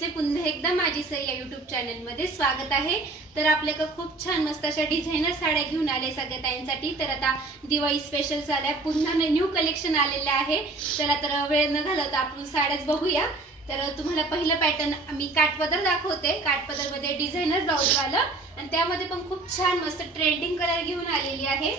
सगळ्यांचे पुन्हा एकदा माझी सई या युट्यूब चॅनल मध्ये स्वागत आहे। तर आपल्याकडे खूप छान मस्त अशा डिझायनर साड्या घेऊन आले सगळ्या ताईंसाठी। तर आता दिवाळी स्पेशल साड्या पुन्हा न्यू कलेक्शन आलेले आहे। चला तर वेळ न घालवता आपण साड्याच बघूया। तर तुम्हाला पहिलं पॅटर्न मी काठपदर दाखवते। काठपदर मध्ये डिझायनर ब्लाउज वाला आणि त्यामध्ये पण खूप छान मस्त ट्रेंडिंग कलर घेऊन आलेली आहे।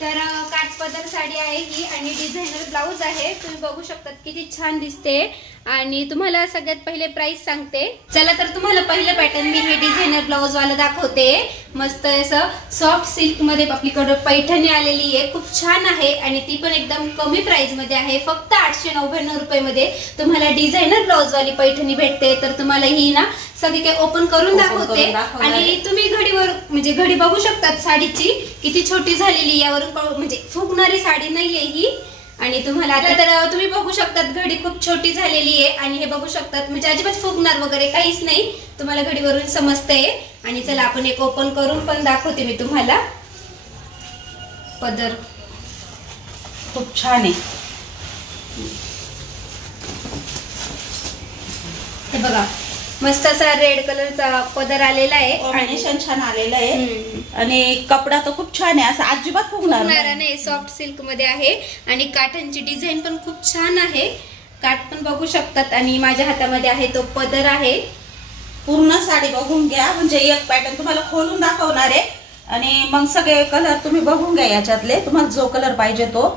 तर काठपदर साडी आहे ही आणि डिझायनर ब्लाउज आहे। तुम्ही बघू शकता किती छान दिसते आणि तुम्हाला सगळ्यात पहिले प्राइस सांगते। चला तर तुम्हाला पहिलं पॅटर्न मी हे डिझायनर ब्लाउज वाला दाखवते। मस्त असं सॉफ्ट सिल्क मध्ये आपल्याकडे पैठणी आलेली आहे, खूप छान आहे आणि ती पण एकदम कमी प्राइस मध्ये आहे। फक्त 899 रुपये मध्ये तुम्हाला डिझायनर ब्लाउज वाली पैठणी भेटते। तर तुम्हाला ही ना सगळी काही ओपन करून दाखवते आणि तुम्ही घडीवर म्हणजे घडी बघू शकतात साडीची किती छोटी झालेली, यावरून म्हणजे फुगणारी साडी नाहीये ही। आणि तुम्हाला आता तर तुम्ही बघू शकतात घडी खूप छोटी झालेली आहे आणि हे बघू शकतात म्हणजे अजिबात फुगणार वगैरे काहीच नाही, तुम्हाला घडीवरून समजतंय। आणि चला आपण एक ओपन करून पण दाखवते मी तुम्हाला। पदर खूप छान आहे, हे बघा मस्त असा रेड कलरचा पदर आलेला आहे, कॉम्बिनेशन छान आलेलं आहे आणि कपडा तर खूप छान आहे, असं अजिबात फुगणार नाही। सॉफ्ट सिल्क मध्ये आहे आणि काठांची डिझाईन पण खूप छान आहे, काठ पण बघू शकतात आणि माझ्या हातामध्ये आहे तो पदर आहे। पूर्ण साडी बघून घ्या, म्हणजे एक पॅटर्न तुम्हाला खोलून दाखवणार आहे आणि मग सगळे कलर तुम्ही बघून घ्या, याच्यातले तुम्हाला जो कलर पाहिजे तो।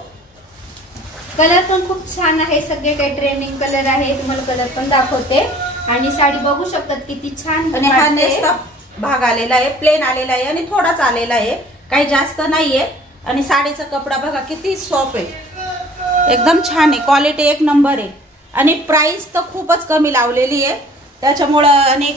कलर पण खूप छान आहे, सगळे काही ट्रेंडिंग कलर आहे, तुम्हाला कलर पण दाखवते। आणि साडी बघू शकतात किती छान आणि हा नेसचा भाग आलेला आहे, प्लेन आलेला आहे आणि थोडाच आलेला आहे, काही जास्त नाहीये। आणि साडीचा कपडा बघा किती सॉफ्ट आहे, एकदम छान आहे, क्वालिटी एक नंबर आहे आणि प्राइस तर खूपच कमी लावलेली आहे त्याच्यामुळं आणि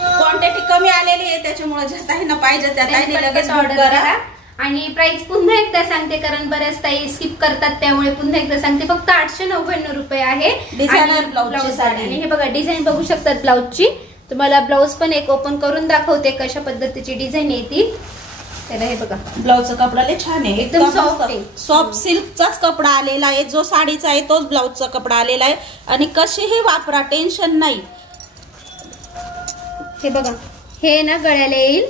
क्वांटिटी कमी आलेली आहे त्याच्यामुळे ज्या ताईंना पाहिजे त्या ताईंनी लगेच ऑर्डर करा। आणि प्राइस पुन्हा एकदा सांगते कारण बऱ्याच ताई स्किप करतात, त्यामुळे पुन्हा एकदा सांगते फक्त 899 रुपये आहे डिझायनर ब्लाउज साडी। आणि हे बघा डिझाईन बघू शकतात ब्लाउजची, तुम्हाला ब्लाउज पण एक ओपन करून दाखवते कशा पद्धतीची डिझाईन येते। तर हे बघा ब्लाउजचा कपडा लय छान आहे, एकदम सॉफ्ट आहे, सॉफ्ट सिल्कचाच कपडा आलेला आहे, जो साडीचा आहे तोच ब्लाउजचा कपडा आलेला आहे आणि कशीही वापरा टेन्शन नाही। हे बघा हे ना गळ्याला येईल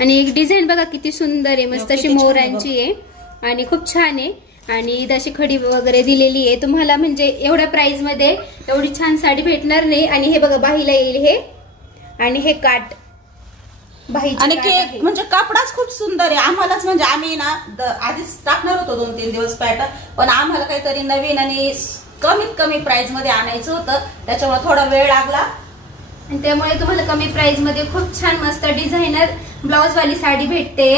आणि एक डिझाईन बघा किती सुंदर आहे, मस्त अशी मोरांची आहे आणि खूप छान आहे आणि अशी खडी वगैरे दिलेली आहे। तुम्हाला म्हणजे एवढ्या प्राइस मध्ये एवढी छान साडी भेटणार नाही। आणि हे बघा बाहीला येईल हे आणि हे काठ आणि म्हणजे कपडाच खूप सुंदर आहे। आम्हालाच म्हणजे आम्ही ना आधीच टाकणार होतो 2-3 दिवस पॅटर्न, पण आम्हाला काहीतरी नवीन आणि कमीत कमी प्राइस मध्ये आणायचं होतं, त्याच्यामुळे थोडा वेळ लागला आणि त्यामुळे तुम्हाला कमी प्राइस मध्ये खूप छान मस्त डिझायनर ब्लाउज वाली साडी भेटते।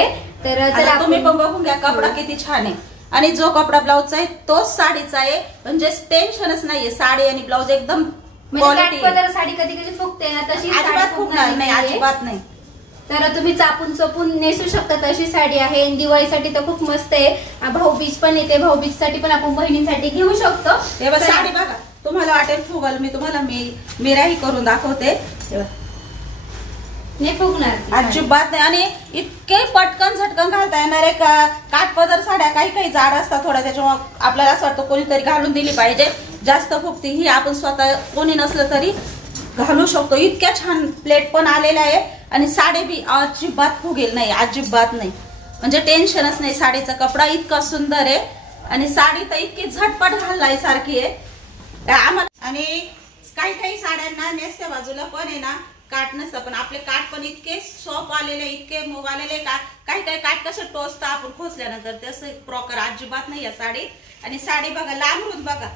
तर चला तुम्ही पण बघून घ्या, कपडा किती छान आहे आणि जो कपडा ब्लाउजचा आहे तोच साडीचा आहे, म्हणजे टेन्शनच नाहीये। साडी आणि ब्लाउज एकदम कलर साडी कधी कधी फुगते ना, तशी अजिबात फुगणार नाही, अजिबात नाही। तर तुम्ही चापून चोपून नेसू शकता तशी साडी आहे। दिवाळीसाठी तर खूप मस्त आहे, भाऊबीज पण येते, भाऊबीज साठी पण आपण बहिणींसाठी घेऊ शकतो। हे बघा साडी बघा, तुम्हाला वाटेल फुगल, मी तुम्हाला मिराही करून दाखवते, नाही फुगणार अजिबात नाही आणि इतके पटकन झटकन घालता येणार आहे का। काठपदर साड्या काही काही जाड असतात थोड्या, त्याच्यामुळे आपल्याला असं वाटतं कोणीतरी घालून दिली पाहिजे, जास्त फुगते ही आपण स्वतः कोणी नसलं तरी घालू शकतो। इतक्या छान प्लेट पण आलेल्या आहे आणि साडी बी अजिबात फुगेल नाही, अजिबात नाही, म्हणजे टेन्शनच नाही। साडीचा कपडा इतका सुंदर आहे आणि साडी तर इतकी झटपट घाललाय सारखी आहे आम्हाला। आणि काही काही साड्यांना नेसत्या बाजूला पण आहे ना काठ नसतं, पण आपले काठ पण इतके सॉफ्ट आलेले, इतके मऊ आलेले का काही काही काठ कसं टोचतं आपण खोचल्यानंतर, तसं प्रॉपर अजिबात नाही या साडीत। आणि साडी बघा लांबरूत बघा,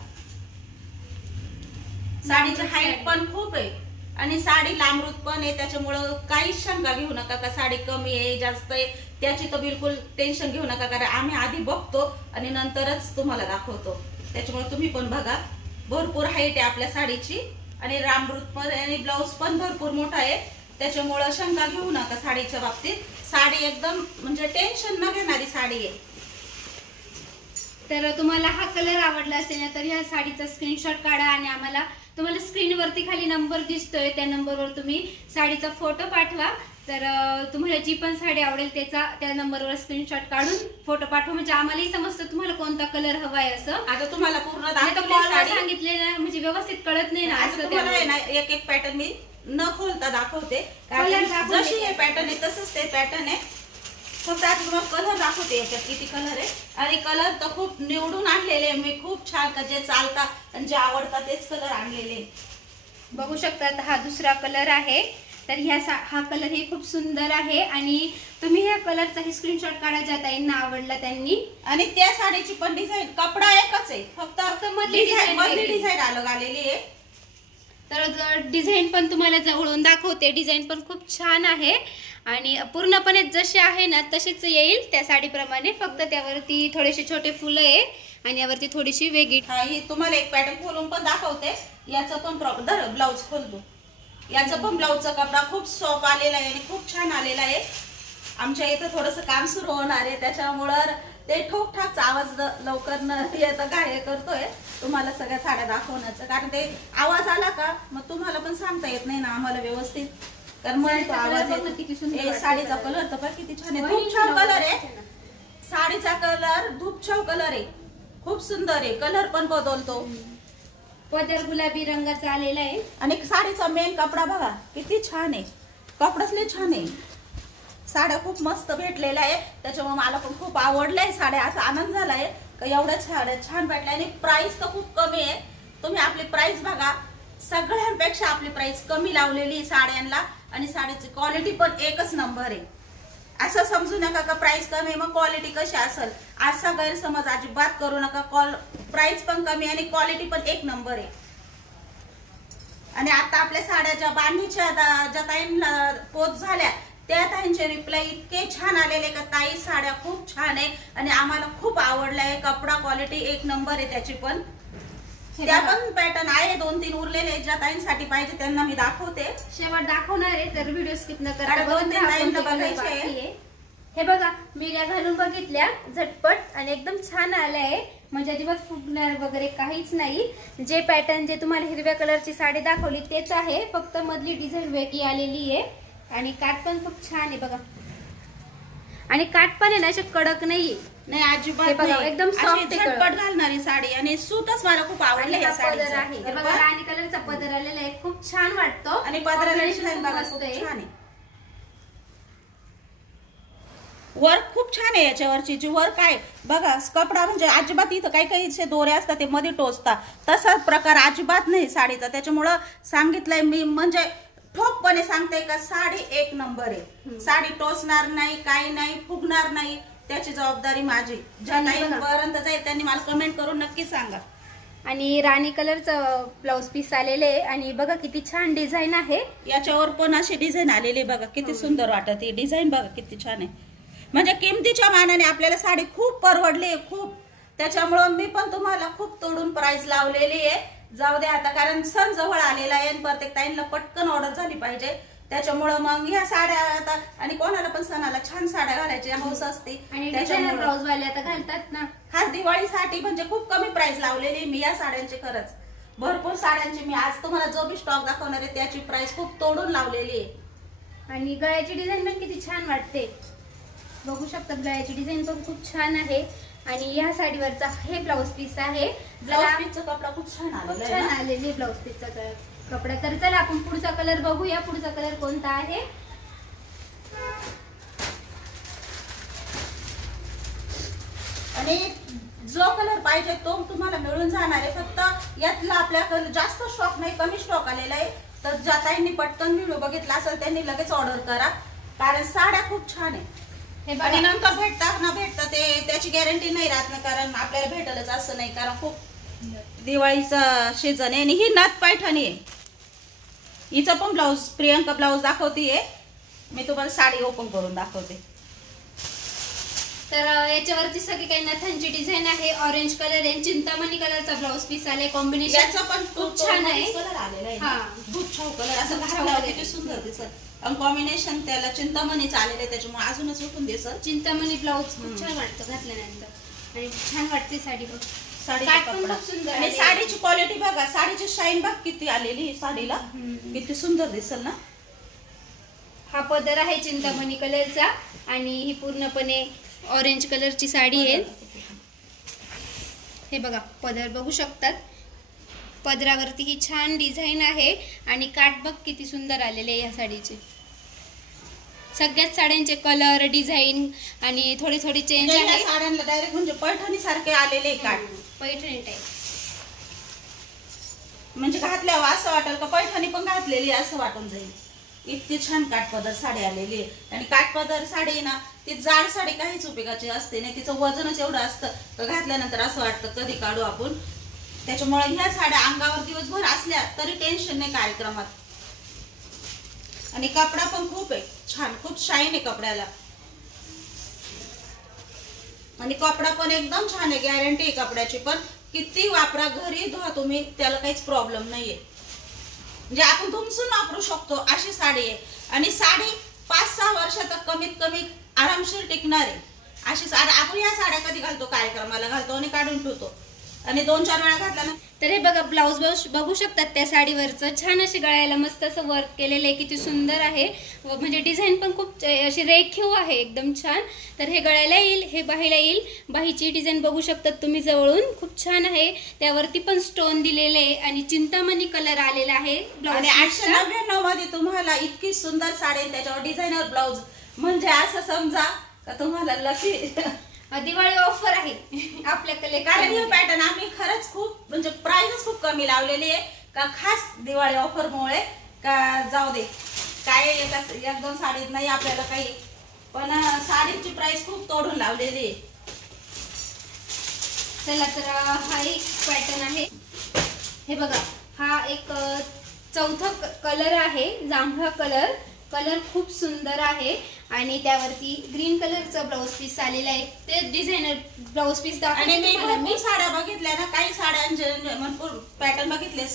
साडीची हाईट पण खूप आहे आणि साडी लांबरूत पण आहे, त्याच्यामुळं काहीच शंका घेऊ नका का साडी कमी आहे जास्त आहे, त्याची तर बिलकुल टेन्शन घेऊ नका, कारण आम्ही आधी बघतो आणि नंतरच तुम्हाला दाखवतो। त्याच्यामुळे तुम्ही पण बघा, भरपूर हाईट आहे आपल्या साडीची आणि लांबरूत पण आणि ब्लाउज पण भरपूर मोठा आहे, त्याच्यामुळे शंका घेऊ नका साडीच्या बाबतीत। साडी एकदम म्हणजे टेन्शन न घेणारी साडी आहे। तर तुम्हाला हा कलर आवडला असेल ना तर या साडीचा स्क्रीनशॉट काढा आणि आम्हाला तुम्हाला स्क्रीनवरती खाली नंबर दिसतोय त्या नंबरवर तुम्ही साडीचा फोटो पाठवा तर तुम्हाला जी पण साडी आवडेल त्या नंबरवर स्क्रीनशॉट काढून फोटो पाठवा, म्हणजे आम्हालाही समजतं तुम्हाला कोणता कलर हवाय असं. आता तुम्हाला पूर्ण सांगितले ना म्हणजे व्यवस्थित कळत नाही ना असं. तुम्हाला आहे ना एक एक पॅटर्न मी न खोलता दाखवते, कारण जशी हे पॅटर्न आहे तसंच ते पॅटर्न आहे. फक्त आता तुम्हाला कलर दाखवते याच्यात किती कलर आहे. आणि कलर तर खूप निवडून आणलेले मी, खूप छान का जे चालतात आणि जे आवडतात तेच कलर आणलेले. बघू शकता हा दुसरा कलर आहे. तर हा कलर हे खूप सुंदर आहे आणि तुम्ही ह्या कलरचा स्क्रीनशॉट काढा ज्या ताईंना आवडला त्यांनी. आणि त्या साडीची पण डिझाईन कपडा एकच आहे, फक्त मधली डिझाईन अलग आलेली आहे. तर डिझाईन पण तुम्हाला जवळून दाखवते. डिझाईन पण खूप छान आहे आणि पूर्णपणे जशी आहे ना तशीच येईल त्या साडीप्रमाणे, फक्त त्यावरती थोडेसे छोटे फुलं आहे आणि यावरती थोडीशी वेगळी. ही तुम्हाला एक पॅटर्न खोलून पण दाखवते. याचं पण ब्लाउज खोलतो. याचं पण ब्लाउजचा कपडा खूप सॉफ्ट आलेला आहे आणि खूप छान आलेला आहे. आमच्या इथं थोडंसं काम सुरू होणार आहे, त्याच्यामुळं ते ठोकठाकचा आवाज लवकर न येतं काय करतोय तुम्हाला सगळ्या साड्या दाखवण्याचं. कारण ते आवाज आला का मग तुम्हाला पण सांगता येत नाही ना आम्हाला व्यवस्थित, कारण मग आवाज येतो. साडीचा कलर तर किती छान आहे, खूप छान कलर आहे. साडीचा कलर धूपछाव कलर आहे, खूप सुंदर आहे. कलर पण बदलतो, पदर गुलाबी रंगाचा आलेला आहे. आणि साडीचा मेन कपडा बघा किती छान आहे, कपडाच लय छान आहे. साड्या खूप मस्त भेटलेल्या आहे, त्याच्यामुळे मला पण खूप आवडलंय साड्या. असा आनंद झालाय का एवढ्या साड्या छान भेटल्या. आणि प्राइस तर खूप कमी आहे. तुम्ही आपली प्राइस बघा, सगळ्यांपेक्षा आपली प्राइस कमी लावलेली साड्यांना आणि साडीची क्वालिटी पण एकच नंबर आहे. असं समजू नका का प्राइस कमी आहे मग क्वालिटी कशी असेल, असा गैरसमज अजिबात करू नका. प्राइस पण कमी आणि क्वालिटी पण एक नंबर आहे. आणि आता आपल्या साड्या ज्या बांधणीच्या ज्या ताईंना पोच झाल्या त्या ताईंचे रिप्लाय इतके छान आलेले का ताई साड्या खूप छान आहे आणि आम्हाला खूप आवडलाय. कपडा क्वालिटी एक नंबर आहे त्याची पण. त्या पण पॅटर्न आहे 2-3 उरलेले ज्या ताईंसाठी पाहिजे त्यांना मी दाखवते. शेवट दाखवणार आहे तर व्हिडिओ स्किप न करा. 2-3 ताईंना बघायचे. हे बघा मी या घालून बघितल्या झटपट आणि एकदम छान आल्या आहे, म्हणजे अजिबात फुगणार वगैरे काहीच नाही. जे पॅटर्न जे तुम्हाला हिरव्या कलरची साडी दाखवली तेच आहे, फक्त मधली डिझाईन वेगळी आलेली आहे. आणि काठ पण खूप छान आहे बघा, आणि काठ पण आहे ना असे कडक नाही अजिबात बघा, एकदम सॉफ्ट झटपट घालणारी साडी आणि सूटच मला खूप आवडले. पदर आहे बघा, राणी कलरचा पदर आलेला आहे, खूप छान वाटतो. आणि पदराला डिझाईन बघा खूप छान आहे. वर्क खूप छान आहे याच्यावरची जी वर्क आहे बघा. कपडा म्हणजे अजिबात इथं काही काही दोरे असतात ते मध्ये टोचतात, तसा प्रकार अजिबात नाही साडीचा. त्याच्यामुळं सांगितलंय मी, म्हणजे ठोकपणे सांगते का साडी एक नंबर आहे. साडी टोचणार नाही, काही नाही, फुगणार नाही, त्याची जबाबदारी माझी. ज्या पर्यंत जाईल त्यांनी मला कमेंट करून नक्की सांगा. आणि राणी कलरचं ब्लाउज पीस आलेले आहे आणि बघा किती छान डिझाईन आहे. याच्यावर पण अशी डिझाईन आलेली बघा, किती सुंदर वाटत. ही डिझाईन बघा किती छान आहे. म्हणजे किमतीच्या मानाने आपल्याला साडी खूप परवडली खूप. त्याच्यामुळं मी पण तुम्हाला खूप तोडून प्राइस लावलेली आहे. जाऊ दे आता, कारण सण जवळ आलेला आहे आणि प्रत्येक ताईंना पटकन ऑर्डर झाली पाहिजे. त्याच्यामुळं मग ह्या साड्या आता, आणि कोणाला पण सणाला छान साड्या घालायची हौस असते. त्याच्यामुळे ब्लाउज वाले आता घालतात ना. खास दिवाळीसाठी म्हणजे खूप कमी प्राइस लावलेली मी या साड्यांची. खरंच भरपूर साड्यांची मी आज तुम्हाला जो भी स्टॉक दाखवणार आहे त्याची प्राइस खूप तोडून लावलेली आहे. आणि गळ्याची डिझाईन पण किती छान वाटते, बघू शकतात. गळ्याची डिझाईन पण खूप छान आहे. आणि या साडीवरचा हे ब्लाउज पीस आहे. ब्लाउज पीसचा कपडा खूप छान आलेले ब्लाउज पीसचा कपडा. तर चला आपण पुढचा कलर बघूया. पुढचा कलर कोणता आहे. आणि जो कलर पाहिजे तो तुम्हाला मिळून जाणार आहे. फक्त यातला आपल्याकडे जास्त स्टॉक नाही, कमी स्टॉक आलेला आहे. तर ज्या ताईंनी पटकन व्हिडिओ बघितला असेल त्यांनी लगेच ऑर्डर करा, कारण साड्या खूप छान आहे. आणि नंतर भेटतात ना भेटतात ते त्याची गॅरंटी नाही राहत ना, कारण आपल्याला भेटलच असं नाही, कारण खूप दिवाळीचा सीझन आहे. आणि ही नथ पैठणी आहे. हिचं पण ब्लाऊज प्रियंका ब्लाऊज दाखवतीये मी, तुम्हाला साडी ओपन करून दाखवते. तर याच्यावरती सगळी काही नथांची डिझाईन आहे. ऑरेंज कलर आहे, चिंतामणी कलरचा ब्लाऊज पीस आलाय. कॉम्बिनेशन याचा पण खूप छान आहे. कलर आलेला आहे, दूधछाव कलर असं घातल्यावर किती सुंदर दिसत. आणि कॉम्बिनेशन त्याला चिंतामणीच आलेलं आहे, त्याच्यामुळे अजूनच उठून दिसत. चिंतामणी ब्लाऊज खूप छान वाटतं घातल्यानंतर, आणि छान वाटते साडी. बघ साडीचा कपडा आणि साडीची क्वालिटी बघा, साडीची शाईन बघ किती आलेली साडीला, किती सुंदर दिसल ना. हा पदर आहे चिंतामणी कलरचा आणि ही पूर्णपणे ऑरेंज कलरची साडी आहे. हे बघा पदर बघू शकतात. पदरावरती ही छान डिझाईन आहे आणि काठ बघ किती सुंदर आलेले आहे या साडीचे. सगळ्याच साड्यांचे कलर डिझाईन आणि थोडी थोडी चेंज आहे. साड्यांना डायरेक्ट म्हणजे पैठणी सारखे आलेले काठ, पैठणी टाईप. म्हणजे घातल्यावर असं वाटेल का पैठणी पण घातलेली असं वाटून जाईल. इतकी छान काठपदर साडी आलेली आहे. आणि काठपदर साडी ना ती जाड साडी काहीच उपयोगाची असते नाही. तिचं वजनच एवढं असतं तर घातल्यानंतर असं वाटतं कधी काढू आपण. त्याच्यामुळे ह्या साड्या अंगावर दिवसभर असल्या तरी टेन्शन नाही कार्यक्रमात. आणि कपडा पण खूप आहे छान, खूप शाईन आहे कपड्याला. आणि कपडा पण एकदम छान आहे, गॅरंटी आहे कपड्याची. पण किती वापरा, घरी धुवा तुम्ही, त्याला काहीच प्रॉब्लेम नाहीये. म्हणजे आपण धुमसून वापरू शकतो अशी साडी आहे. आणि साडी 5-6 वर्ष तर कमीत कमी आरामशीर टिकणार आहे अशी साडी. आपण ह्या साड्या कधी घालतो, कार्यक्रमाला घालतो आणि काढून ठेवतो आणि 2-4 वेळा घातला ना. तर हे बघा ब्लाऊज बघू शकतात त्या साडीवरचं. छान अशी गळ्याला मस्त असं वर्क केलेलं आहे, किती सुंदर आहे. म्हणजे डिझाईन पण खूप अशी रेखीव आहे, एकदम छान. तर हे गळ्याला येईल, हे बाहीला येईल. बाहीची डिझाईन बघू शकतात तुम्ही जवळून, खूप छान आहे. त्यावरती पण स्टोन दिलेले आहे आणि चिंतामणी कलर आलेला आहे. आणि 899 मध्ये तुम्हाला इतकी सुंदर साडी, त्याच्यावर डिझायनर ब्लाऊज. म्हणजे असं समजा का तुम्हाला लकी दिवाळी ऑफर आहे आपल्याकडे. कारण हे पॅटर्न आम्ही खरंच खूप म्हणजे प्राइस खूप कमी लावलेली आहे का, खास दिवाळी ऑफर मुळे. का जाऊ दे काय एक दोन साडीत नाही आपल्याला काही, पण साडीची प्राइस खूप तोडून लावलेली आहे. चला तर हा एक पॅटर्न आहे. हे बघा हा एक चौथा कलर आहे, जांभळा कलर. कलर खूप सुंदर आहे आणि त्यावरती ग्रीन कलरचं ब्लाउज पीस आलेलं आहे. ते डिझायनर ब्लाउज पीस आणि मी साड्या बघितल्या ना, काही साड्यांचे भरपूर पॅटर्न बघितले.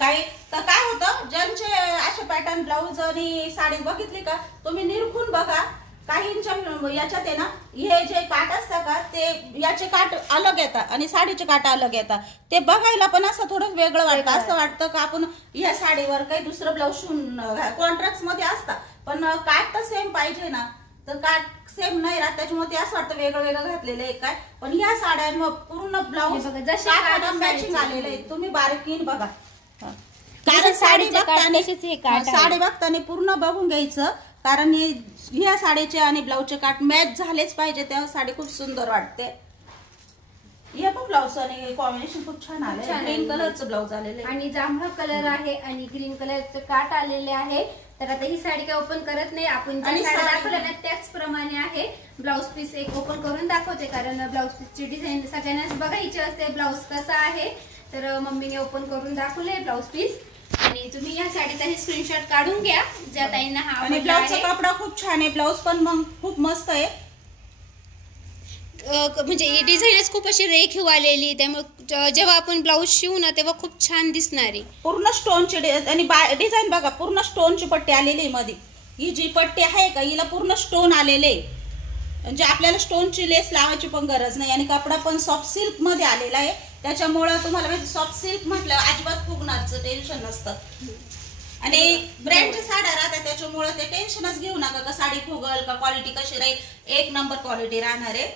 काही तर काय होतं, ज्यांचे असे पॅटर्न ब्लाऊज आणि साडी बघितली का तुम्ही निरखून बघा. काहींच्या याच्यात आहे ना, हे जे काठ असतात का ते याचे काठ अलग येतात आणि साडीचे काठ अलग येतात. ते बघायला पण असं थोडं वेगळं वाटतं. असं वाटतं का आपण या साडीवर काही दुसरं ब्लाऊज शिवून कॉन्ट्रास्ट मध्ये असतात, पण काठ तर सेम पाहिजे ना. तर काठ सेम नाही राहत, त्याच्यामुळे ते असं वाटतं वेगळं वेगळं घातलेलं आहे काय. पण या साड्यांवर पूर्ण ब्लाऊज मॅचिंग आलेलं आहे. तुम्ही बारीकीन बघा. कारण साडी बघताना पूर्ण बघून घ्यायचं, कारण ह्या साडीचे आणि ब्लाऊजचे काठ मॅच झालेच पाहिजे, तेव्हा साडी खूप सुंदर वाटते. हे पण ब्लाऊज आणि कॉम्बिनेशन खूप छान आले. ग्रीन कलरचं ब्लाऊज आलेलं आहे आणि जांभळा कलर आहे आणि ग्रीन कलरचे काठ आलेले आहे. तर आता ही साडी काय ओपन करत नाही आपण, दाखवल्या ना त्याचप्रमाणे आहे. ब्लाऊज पीस एक ओपन करून दाखवते, कारण ब्लाऊज पीसची डिझाईन सगळ्यांनाच बघायची असते ब्लाऊज कसा आहे. तर मम्मीने ओपन करून दाखवले ब्लाऊज पीस. आणि तुम्ही या साडीचा हे स्क्रीनशॉट काढून घ्या ज्या ताईंना हा. आणि ब्लाऊजचा कपडा खूप छान आहे, ब्लाऊज पण मग खूप मस्त आहे. म्हणजे डिझाईनच खूप अशी रेखीव आलेली, त्यामुळे जेव्हा आपण ब्लाऊज शिवू ना तेव्हा खूप छान दिसणार आहे. पूर्ण स्टोनची आणि डिझाईन बघा, पूर्ण स्टोनची पट्टी आलेली आहे मध्ये. ही जी पट्टी आहे का हिला पूर्ण स्टोन आलेले, म्हणजे आपल्याला स्टोनची लेस लावायची पण गरज नाही. आणि कपडा पण सॉफ्ट सिल्क मध्ये आलेला आहे, त्याच्यामुळे तुम्हाला माहिती सॉफ्ट सिल्क म्हटलं अजिबात फुगण्याचं टेन्शन नसतं. आणि ब्रँडच्या साड्या राहतात त्याच्यामुळे ते टेन्शनच घेऊ नका का साडी फुगल का, क्वालिटी कशी राहील. 1 नंबर क्वालिटी राहणार आहे.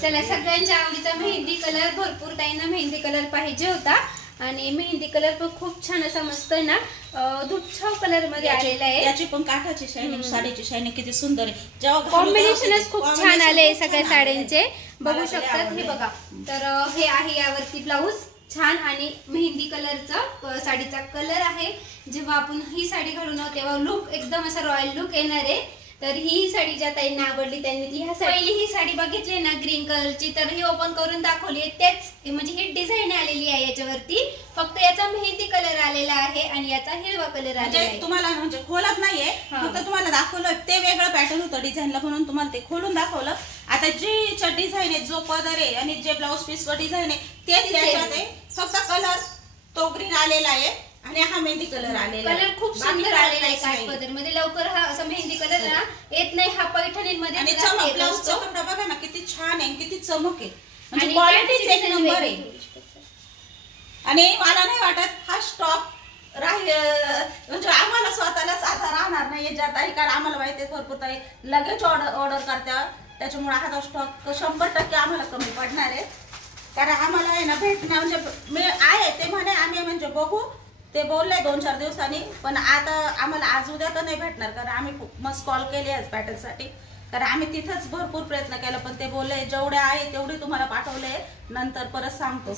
चला सगळ्यांच्या आवडीचा मेहंदी कलर. भरपूर ताईंना मेहंदी कलर पाहिजे होता आणि मेहंदी कलर पण खूप छान असा मस्त ना दुच्छाव कलर मध्ये आलेला आहे. याची पण काठाची शायनिंग, साडीची शायनिंग किती सुंदर आहे. जेव्हा कॉम्बिनेशनच खूप छान आले सगळ्या साड्यांचे, बघू शकतात. हे बघा, तर हे आहे यावरती ब्लाऊज छान आणि मेहंदी कलरचा साडीचा कलर आहे. जेव्हा आपण ही साडी घालून तेव्हा लुक एकदम असा रॉयल लुक येणार आहे. तर ही साडी ज्या ताईंना आवडली त्यांनी पहिली ही साडी बघितली ना ग्रीन कलरची, तर ही ओपन करून दाखवली. तेच म्हणजे ही डिझाईन आलेली आहे याच्यावरती, फक्त याचा मेहंदी कलर आलेला आहे आणि याचा हिरवा कलर आलेला आहे. तुम्हाला म्हणजे खोलत नाहीये, फक्त तुम्हाला दाखवलं ते वेगळं पॅटर्न होतं डिझाईनला म्हणून तुम्हाला ते खोलून दाखवलं. आता जी डिझाईन आहे, जो पदर आहे आणि जे ब्लाऊज पीस वर डिझाईन आहे तेच याच्यात आहे, फक्त कलर तो ग्रीन आलेला आहे आणि हा मेहंदी कलर आलेला कलर खूप सुंदर आलेला आहे काठपदर मध्ये. लवकर हा असा मेहंदी कलर ना येत नाही. हा पैठणींमध्ये आणि चमक ब्लाऊजचा कपडा बघा ना किती छान आहे, किती चमक आहे, म्हणजे क्वालिटीच एक नंबर आहे. आणि मला नाही वाटत हा स्टॉक म्हणजे आम्हाला स्वतःलाच आता राहणार नाही ज्या ताई, कारण आम्हाला माहिती आहे भरपूर ताई लगेच ऑर्डर करत्या, त्याच्यामुळे हा स्टॉक 100% आम्हाला कमी पडणार आहे. कारण आम्हाला आहे ना भेटणं म्हणजे मी आहे ते म्हणे आम्ही म्हणजे बघू ते बोलले 2-4 दिवसांनी, पण आता आम्हाला आज उद्या तर नाही भेटणार, कारण आम्ही मस्त कॉल केले आज पॅटर्नसाठी, कारण आम्ही तिथंच भरपूर प्रयत्न केला, पण ते बोलले जेवढे आहे तेवढे तुम्हाला पाठवले, नंतर परत सांगतो.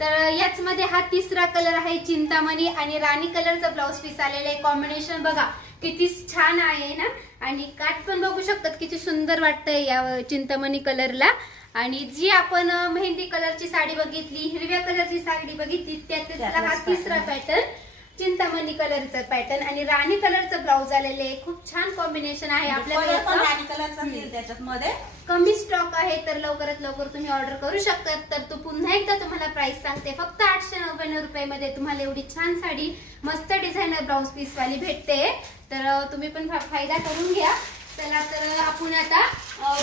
तर याच मध्ये हा तिसरा कलर आहे चिंतामणी आणि राणी कलरचा ब्लाउज पीस आलेला आहे. कॉम्बिनेशन बघा किती छान आहे ना, आणि काठ पण बघू शकतात किती सुंदर वाटतंय या चिंतामणी कलरला. आणि जी आपण मेहंदी कलरची साडी बघितली, हिरव्या कलरची साडी बघितली, त्यातला हा तिसरा पॅटर्न चिंतामणी कलरचा पॅटर्न आणि राणी कलरचं ब्लाउज आलेले आहे. खूप छान कॉम्बिनेशन आहे आपल्याकडे. राणी कलरचा त्याच्यात मध्ये कमी स्टॉक आहे, तर लवकरात लवकर तुम्ही ऑर्डर करू शकता. तर तो पुन्हा एकदा तुम्हाला प्राइस सांगते, फक्त 899 रुपयामध्ये तुम्हाला एवढी छान साडी मस्त डिझायनर ब्लाउज पीस वाली भेटते. तर तुम्ही पण फायदा करून घ्या. चला तर आपण आता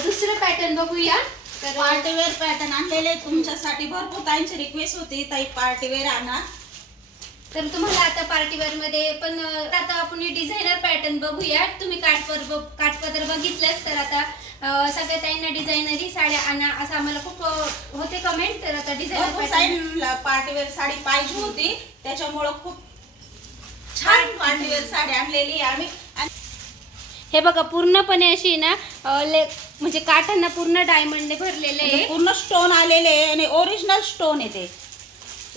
दुसरं पॅटर्न बघूया. तर पार्टीवेअर पॅटर्न आणलेले तुमच्यासाठी. भरपूर ताईंची रिक्वेस्ट होती ताई पार्टीवेअर आणा, तर तुम्हाला आता पार्टीवेअर मध्ये पण आता आपण डिझायनर पॅटर्न बघूया. तुम्ही काठपदर बघितलंच, तर आता सगळ्या ताईंना डिझायनरी साड्या आणा असं आम्हाला खूप होते कमेंट. तर आता डिझायनर पार्टीवेअर साडी पाहिजे होती, त्याच्यामुळे खूप छान पार्टीवेअर साडी आणलेली आम्ही. हे बघा पूर्णपणे अशी ना म्हणजे काठांना पूर्ण डायमंडने भरलेले आहे, पूर्ण स्टोन आलेले आहे आणि ओरिजिनल स्टोन येते.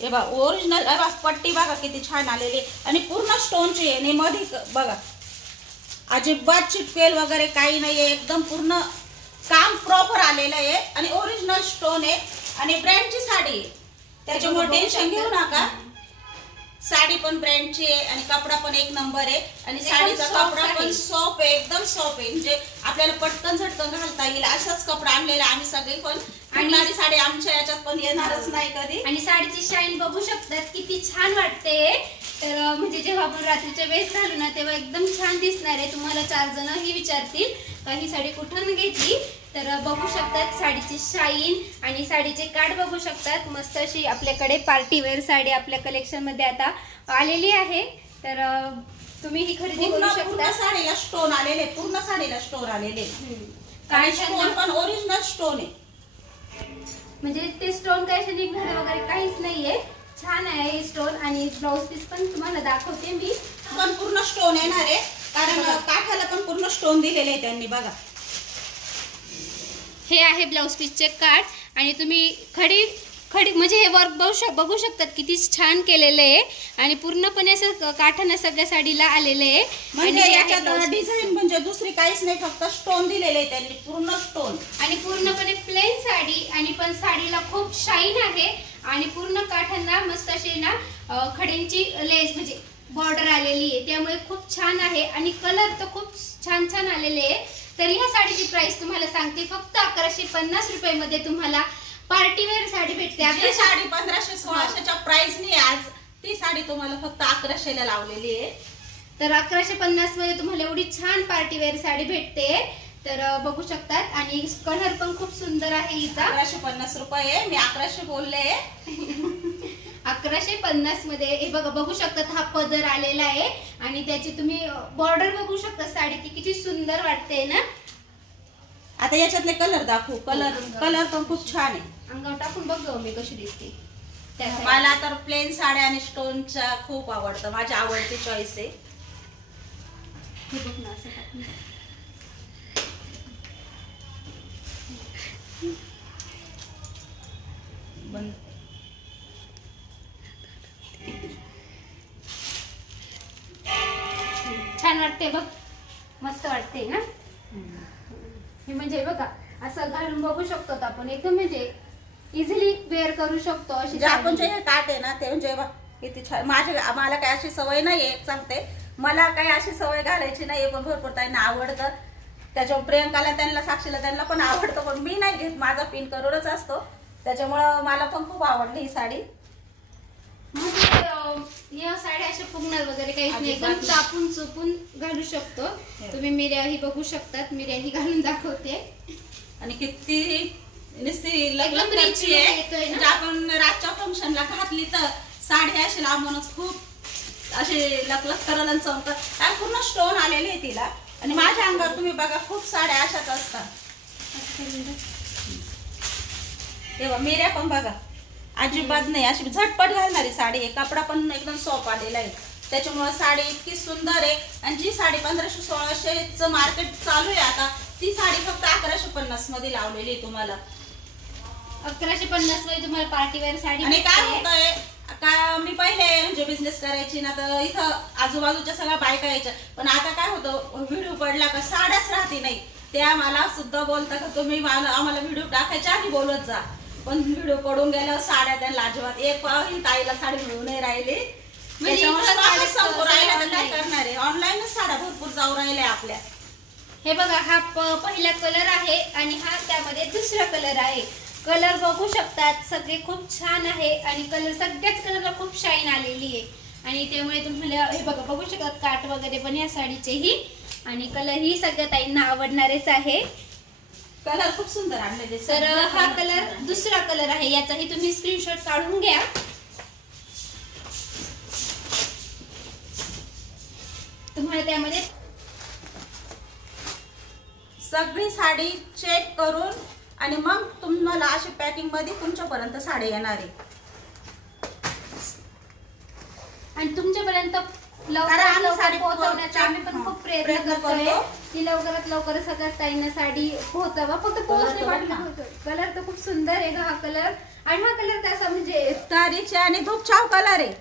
हे बघा ओरिजिनल पट्टी बघा किती छान आलेली आणि पूर्ण स्टोनची आहे. आणि मध्ये बघा अजिबात चिटकेल वगैरे काही नाहीये, एकदम पूर्ण काम प्रॉपर आलेलं आहे आणि ओरिजिनल स्टोन आहे आणि ब्रँडची साडी आहे, त्याच्यामुळे टेन्शन घेऊ नका. साडी पण ब्रँडची आहे आणि कपडा पण एक नंबर आहे आणि साडीचा कपडा पण सॉफ्ट आहे, एकदम सॉफ्ट आहे, म्हणजे आपल्याला पटकन झटकन घालता येईल असाच कपडा आणलेला आम्ही सगळे पण. आणि साडी आमच्या याच्यात पण येणारच नाही कधी. आणि साडीची शाईन बघू शकतात किती छान वाटते. तर म्हणजे जेव्हा आपण रात्रीच्या वेळेस घालू ना तेव्हा एकदम छान दिसणार आहे. तुम्हाला 4 जण ही विचारतील का ही साडी कुठून घेतली, तर बघू शकतात साडीची शाईन आणि साडीचे काठ बघू शकतात. मस्त अशी आपल्याकडे पार्टीवेअर साडी आपल्या कलेक्शन मध्ये आता आलेली आहे. तर तुम्ही ही खरेदी करू शकता. पूर्ण साडीला स्टोन आलेले, पूर्ण साडीला स्टोन आलेले, काय स्टोन पण ओरिजिनल स्टोन आहे, म्हणजे ते स्टोन काय असे निघणार वगैरे काहीच नाहीये. छान आहे स्टोन आणि ब्लाउज पीस पण तुम्हाला दाखवते मी. पण पूर्ण स्टोन येणार आहे, कारण काठाला पण पूर्ण स्टोन दिलेले आहे त्यांनी. बघा हे आहे ब्लाउज पीसचे काठ आणि तुम्ही खडी म्हणजे हे वर्क बघू शकतात किती छान केलेलं आहे आणि पूर्णपणे असं काठाने सगळ्या साडीला आलेले आहे. म्हणजे डिझाईन म्हणजे दुसरी काहीच नाही, फक्त स्टोन दिलेले आहे त्यांनी, पूर्ण स्टोन आणि पूर्णपणे प्लेन साडी आणि पण साडीला खूप शाईन आहे आणि पूर्ण काठांना मस्त अशी ना खड्यांची लेस म्हणजे बॉर्डर आलेली आहे, त्यामुळे खूप छान आहे आणि कलर तर खूप छान छान आलेले आहे. तर ह्या साडीची प्राइस तुम्हाला सांगते, फक्त 1150 रुपयामध्ये तुम्हाला पार्टीवेअर साडी भेटते. आपली साडी 1500-1600च्या प्राइसनी आज ती साडी तुम्हाला फक्त 1100ला लावलेली आहे. तर 1150 मध्ये तुम्हाला एवढी छान पार्टीवेअर साडी भेटते. तर बघू शकतात आणि कलर पण खूप सुंदर आहे हिचा. 1150 रुपये, मी 1100 बोलले. 1150 मध्ये हे बघा बघू शकतात हा पदर आलेला आहे आणि त्याची तुम्ही बॉर्डर बघू शकता साडीची किती सुंदर वाटते ना. आता याच्यातले कलर दाखवू. कलर पण खूप छान आहे. अंगावर टाकून बघ मी कशी दिसते. मला तर प्लेन साड्या आणि स्टोनच्या खूप आवडतं, माझी आवडती चॉईस आहे. हे बघ ना असं टाकून छान वाटते बघ, मस्त वाटते ना. हे म्हणजे बघा असं घालून बघू शकतो आपण, एकदम म्हणजे इझिली वेअर करू शकतो. अशी आपण जे काट आहे ना ते म्हणजे किती छान. मला काय अशी सवय नाहीये, सांगते मला काही अशी सवय घालायची नाहीये, पण भरपूर त्यांना आवडतं. त्याच्यामुळे प्रियंकाला त्यांना साक्षीला त्यांना पण आवडतं, पण मी नाही घेत, माझा पिन करोडच असतो, त्याच्यामुळं मला पण खूप आवडली ही साडी. म्हणजे अशा फुगणार वगैरे काहीच नाही, एकदम अजिबात नाही. चापून चुपून घालू शकतो. तुम्ही मिऱ्याही बघू शकतात, मिऱ्याही घालून दाखवते. आणि किती नुसती एकदम लग्न rich करची look आहे. येतोय ना. म्हणजे आपण रातच्या फंक्शनला घातली तर साडी अशी लांबूनच खूप असे लकलक करल आणि चमकत. आणि पूर्ण स्टोन आलेले आहे तिला. आणि माझ्या अंगावर तुम्ही बघा खूप साड्या अशाच असतात. तेव्हा मेऱ्या पण बघा अजिबात नाही, अशी झटपट घालणारी साडी आहे. कपडा पण एकदम सॉफ्ट आलेला आहे, त्याच्यामुळे साडी इतकी सुंदर आहे. आणि जी साडी 1500-1600चं मार्केट चालू आहे आता, ती साडी फक्त 1150 मध्ये लावलेली आहे तुम्हाला. 1150 मध्ये तुम्हाला पार्टीवेअर साडी. आणि काय होतंय का, मी पहिले म्हणजे बिझनेस करायची ना, तर इथं आजूबाजूच्या सगळ्या बायका यायच्या. पण आता काय होतं, व्हिडिओ पडला का साड्याच राहते नाही. त्या मला सुद्धा बोलता का तुम्ही आम्हाला व्हिडिओ टाकायच्या आधी बोलत जा. पण व्हिडिओ पडून गेल्यावर साड्या त्यांना अजिबात एक ताईला साडी मिळून नाही राहिली. काय करणार आहे, ऑनलाईनच साड्या भरपूर जाऊ राहिल्या आपल्या. हे बघा, हा पहिला कलर आहे आणि हा त्यामध्ये दुसरा कलर आहे. कलर बघू शकतात, सगळे खूप छान आहे आणि कलर सगळ्याच कलरला खूप शाईन आलेली आहे. आणि त्यामुळे तुम्हाला हे बघा बघू शकतात काट वगैरे पण या साडीचेही. आणि कलर ही सगळ्या ताईंना आवडणारच आहे. कलर खूप सुंदर आणलेले. तर हा कलर दुसरा कलर आहे, याचाही तुम्ही स्क्रीनशॉट काढून घ्या. तुम्हाला त्यामध्ये सगळी साडी चेक करून आणि मग तुम्हाला अशी पॅकिंग मध्ये तुमच्यापर्यंत साडी येणार आहे. आणि तुमच्यापर्यंत साडी पोहोचवण्याचा आम्ही पण खूप प्रयत्न करतोय की लवकरात लवकर सगळ्या ताईंना साडी पोहोचावा. फक्त पोहोचले पाहिजे. कलर तर खूप सुंदर आहे हा कलर. आणि हा कलर त्याचा म्हणजे तारीचे आणि धूपछाव कलर आहे.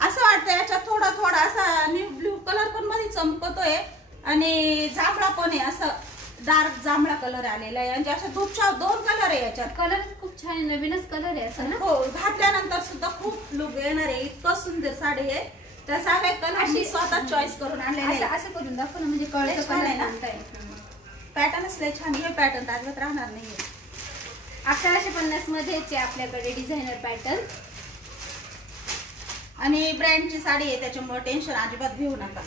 असं वाटतं याच्यात थोडा थोडा असा न्यू ब्लू कलर पण मध्ये चमकतोय आणि जांभळा पण आहे, असं डार्क जांभळा कलर आलेला आहे. आणि अशा धूपछाव 2 कलर आहे याच्यात. कलर खूप छान आहे, नवीनच कलर आहे असं ना. हो, घातल्यानंतर सुद्धा खूप लुक येणार आहे. इतकं सुंदर साडी आहे. त्या सगळ्या कलर मी स्वतः चॉईस करून आणलेले. असं करून दाखव ना, म्हणजे कळतं छान आहे ना. कलर. पॅटर्नच लय छान. हे पॅटर्न ताजवत राहणार नाहीये. 1150 मध्येच आहे आपल्याकडे डिझायनर पॅटर्न. आणि ब्रँडची साडी आहे, त्याच्यामुळे टेन्शन अजिबात घेऊ नका.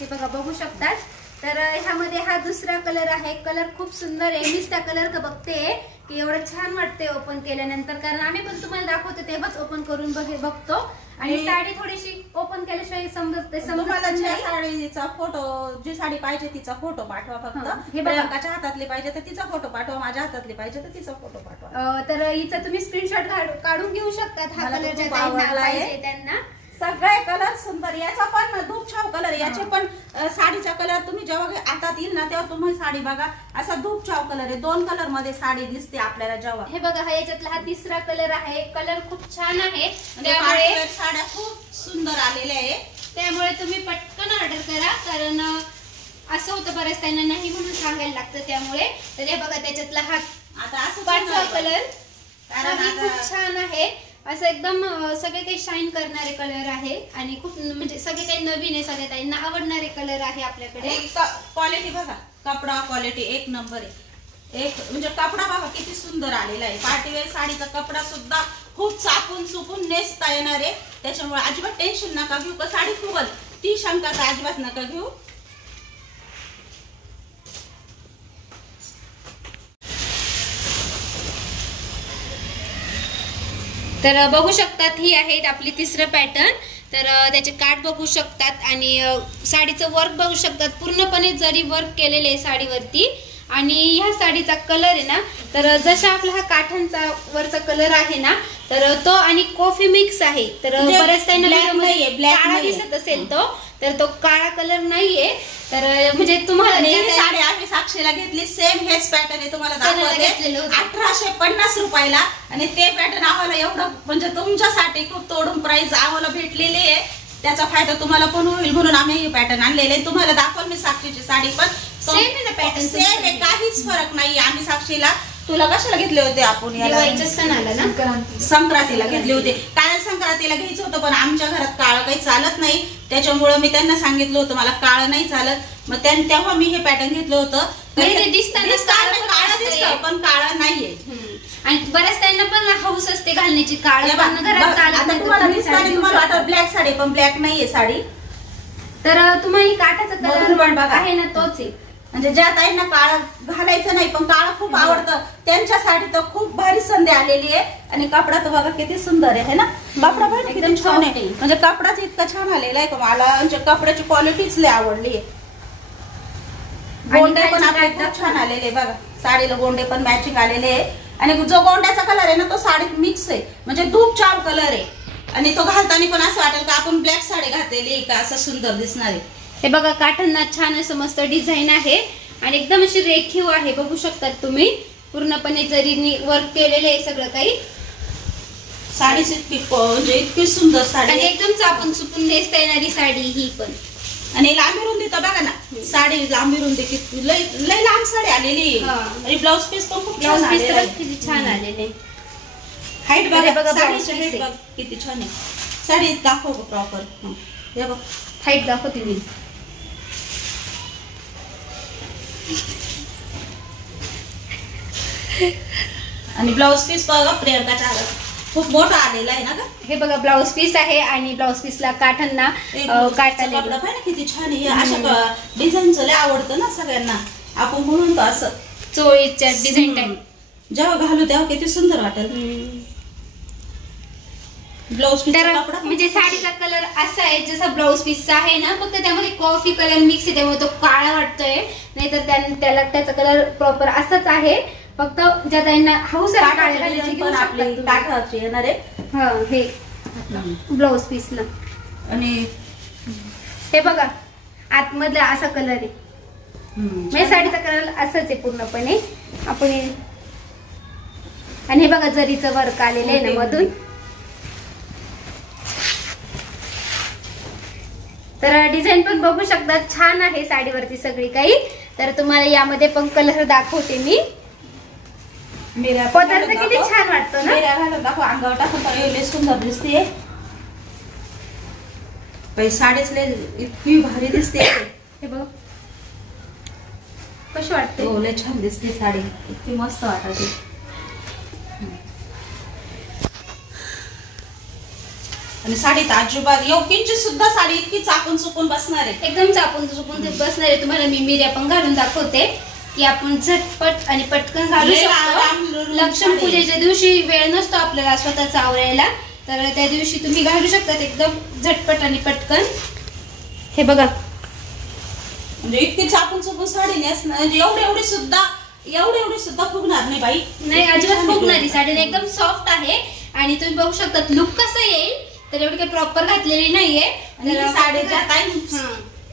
हे बघा बघू शकतात. तर ह्यामध्ये हा दुसरा कलर आहे. कलर खूप सुंदर आहे. मीच त्या कलर का बघते की एवढं छान वाटते ओपन केल्यानंतर, कारण आम्ही पण तुम्हाला दाखवतो तेव्हाच ओपन करून बघतो. आणि साडी थोडीशी ओपन केल्याशिवाय समजत तुम्हाला ज्या साडीचा फोटो, जी साडी पाहिजे तिचा फोटो पाठवा. फक्त प्रियंकाच्या हातातली पाहिजे तर तिचा फोटो पाठवा, माझ्या हातातली पाहिजे तर तिचा फोटो पाठवा. तर हिचा तुम्ही स्क्रीनशॉट काढून घेऊ शकतात. हा कलर ज्या पाहिजे त्यांना. सगळे कलर सुंदर. याचा पण धूपछाव कलर. याचे पण साडीचा कलर तुम्ही जेव्हा हातात येईल ना तेव्हा तुम्ही साडी बघा, असा धूपछाव कलर आहे. 2 कलर मध्ये साडी दिसते आपल्याला जेव्हा. हे बघा, हा याच्यातला हा तिसरा कलर आहे. कलर खूप छान आहे, त्यामुळे साड्या खूप सुंदर आलेल्या आहे. त्यामुळे तुम्ही पटकन ऑर्डर करा, कारण असं होतं बऱ्याच त्यांना नाही म्हणून सांगायला लागतं. त्यामुळे तर हे बघा, त्याच्यातला हा आता असं 5वा कलर खूप छान आहे. असं एकदम सगळे काही शाईन करणारे कलर आहे आणि खूप म्हणजे सगळे काही नवीन आहे, सगळे त्यांना आवडणारे कलर आहे आपल्याकडे. क्वालिटी बघा, कपडा क्वालिटी 1 नंबर आहे. म्हणजे कपडा बघा किती सुंदर आलेला आहे. पार्टीवेअर साडीचा कपडा सुद्धा खूप चापून चुपून नेसता येणार आहे. त्याच्यामुळे अजिबात टेन्शन नका घेऊ का साडी फुगल, ती शंका तर अजिबात नका घेऊ. तर बघू शकतात, ही आहे आपली तिसरं पॅटर्न. तर त्याचे काठ बघू शकतात आणि साडीचं वर्क बघू शकतात. पूर्णपणे जरी वर्क केलेले आहे साडीवरती. आणि ह्या साडीचा कलर आहे ना, तर जसा आपला हा काठांचा वरचा कलर आहे ना, तर तो आणि कॉफी मिक्स आहे. तर बऱ्याच काळा दिसत असेल तर तो काळा कलर नाहीये. तर म्हणजे तुम्हाला साडी आम्ही साक्षीला घेतली, सेम हेच पॅटर्न आहे. तुम्हाला दाखवते 1850 रुपयाला. आणि ते पॅटर्न आम्हाला एवढं म्हणजे तुमच्यासाठी खूप तोडून प्राइस आम्हाला भेटलेली आहे. त्याचा फायदा तुम्हाला पण होईल म्हणून आम्ही हे पॅटर्न आणलेले. तुम्हाला दाखवल मी साक्षीची साडी पण सेम आहे ना, पॅटर्न सेम आहे, काहीच फरक नाही. आम्ही साक्षीला, तुला कशाला घेतले होते आपण, याला सण आला ना, संक्रांतीला घेतले होते. कारण संक्रांतीला घ्यायचं होतं, पण आमच्या घरात काळं काही चालत नाही. त्याच्यामुळे मी त्यांना सांगितलं होतं मला काळं नाही चालत. मग तेव्हा मी हे पॅटर्न घेतलं होतं. काळं दिसतं पण काळं नाहीये. आणि बऱ्याच त्यांना पण हाऊस असते घालण्याची. काळं घरात चालत नाही. तुम्हाला ब्लॅक साडी आहे पण ब्लॅक नाहीये साडी. तर तुम्हाला ही काठाचा मधून पण कलर बघा. आहे ना तोच आहे. म्हणजे ज्या ताईंना काळा घालायचं नाही पण काळा खूप आवडतं त्यांच्यासाठी तर खूप भारी संधी आलेली आहे. आणि कपडा तर बघा किती सुंदर आहे ना. कपडा पण एकदम एकदम छान soft आहे. आहे. म्हणजे कपडाच इतका छान आलेला आहे का मला म्हणजे कपड्याची क्वालिटीच लय आवडली आहे. गोंडे पण आपले खूप छान आलेले आहे बघा. साडीला गोंडे पण मॅचिंग आलेले आहे. आणि जो गोंड्याचा कलर आहे ना तो साडीत मिक्स आहे. म्हणजे दूध चाव कलर आहे. आणि तो घालताना पण असं वाटेल का आपण ब्लॅक साडी घातलेली का असं सुंदर दिसणार आहे. हे बघा काठांना छान असं मस्त डिझाईन आहे आणि एकदम अशी रेखीव आहे. बघू शकतात तुम्ही पूर्णपणे जरीने वर्क केलेलं आहे सगळं काही. साडीच इतकी म्हणजे इतकी सुंदर साडी आणि आहे. एकदम चापून चुपून नेसता येणारी साडी ही पण. आणि लांबी रुंदी तर बघा ना. साडी लांबी रुंदी किती लय लय लांब साडी आलेली आहे. हा. आणि ब्लाउज पीस पण खूप ब्लाउज छान पीस आलेला तर आहे. किती छान आलेले. हाईट अरे बघा बघा, साडीची blouse हाईट piece बघ किती छान आहे. साडी दाखव प्रॉपर. हे बघ हाईट दाखवते मी. आणि ब्लाउज पीस बघा प्रियंकाच्या खूप मोठा आलेला आहे ना ग. हे बघा ब्लाउज पीस आहे आणि ब्लाउज पीसला काठांना काठ कपडा आलेलं. पाहिजे किती छान आहे. अशा डिझाईनचं लय आवडतं ना सगळ्यांना. आपण म्हणून तर असं चोळीच्या डिझाईन टाईप. जेव्हा घालू तेव्हा किती सुंदर वाटेल. ब्लाउज पीस तर कपडा म्हणजे साडीचा कलर असा आहे जसा ब्लाउज पीसचा आहे ना. फक्त त्यामध्ये कॉफी कलर मिक्स आहे त्यामुळे तो काळा वाटतोय. नाहीतर त्याला त्याचा कलर प्रॉपर असाच आहे. फक्त ज्या त्यांना हाऊस आहे काळ्या घालायची घेऊ पण शकता आपली तुम्ही. काठाची येणार आहे. हा हे ब्लाउज पीसला. आणि हे बघा आतमधला असा कलर आहे. म्हणजे साडीचा कलर असाच आहे पूर्णपणे. आपण आणि हे बघा जरीचं वर्क आलेलं आहे ना मधून. तर डिझाईन पण बघू शकता छान आहे साडीवरती सगळी काही. तर तुम्हाला यामध्ये पण कलर दाखवते मी. पदर तर किती छान वाटतो ना. मेऱ्या घालून दाखव अंगावर टाकून तर एवढी सुंदर दिसते. साडीच लय इतकी भारी दिसते. हे बघ कशी वाटते. हो लय छान दिसते साडी. इतकी मस्त वाटते. आणि साडीत अजिबात योग्यची सुद्धा साडी इतकी चापून चुकून बसणार आहे. एकदम चापून चुपून ते बसणार आहे. तुम्हाला मी मिऱ्या पण घालून दाखवते की आपण झटपट आणि पटकन घालू शकतो. लक्ष्मी पूजेच्या दिवशी वेळ नसतो आपल्याला स्वतःचा आवरायला. तर त्या दिवशी तुम्ही घालू शकता एकदम झटपट आणि पटकन. हे बघा म्हणजे इतकी चापून चुकून साडी नेसणार म्हणजे एवढी सुद्धा फुगणार नाही बाई. नाही अजिबात फुगणारी साडी एकदम सॉफ्ट आहे. आणि तुम्ही बघू शकता लुक कसं येईल. तर एवढी काही प्रॉपर घातलेली नाहीये. तर साडी ज्या ताई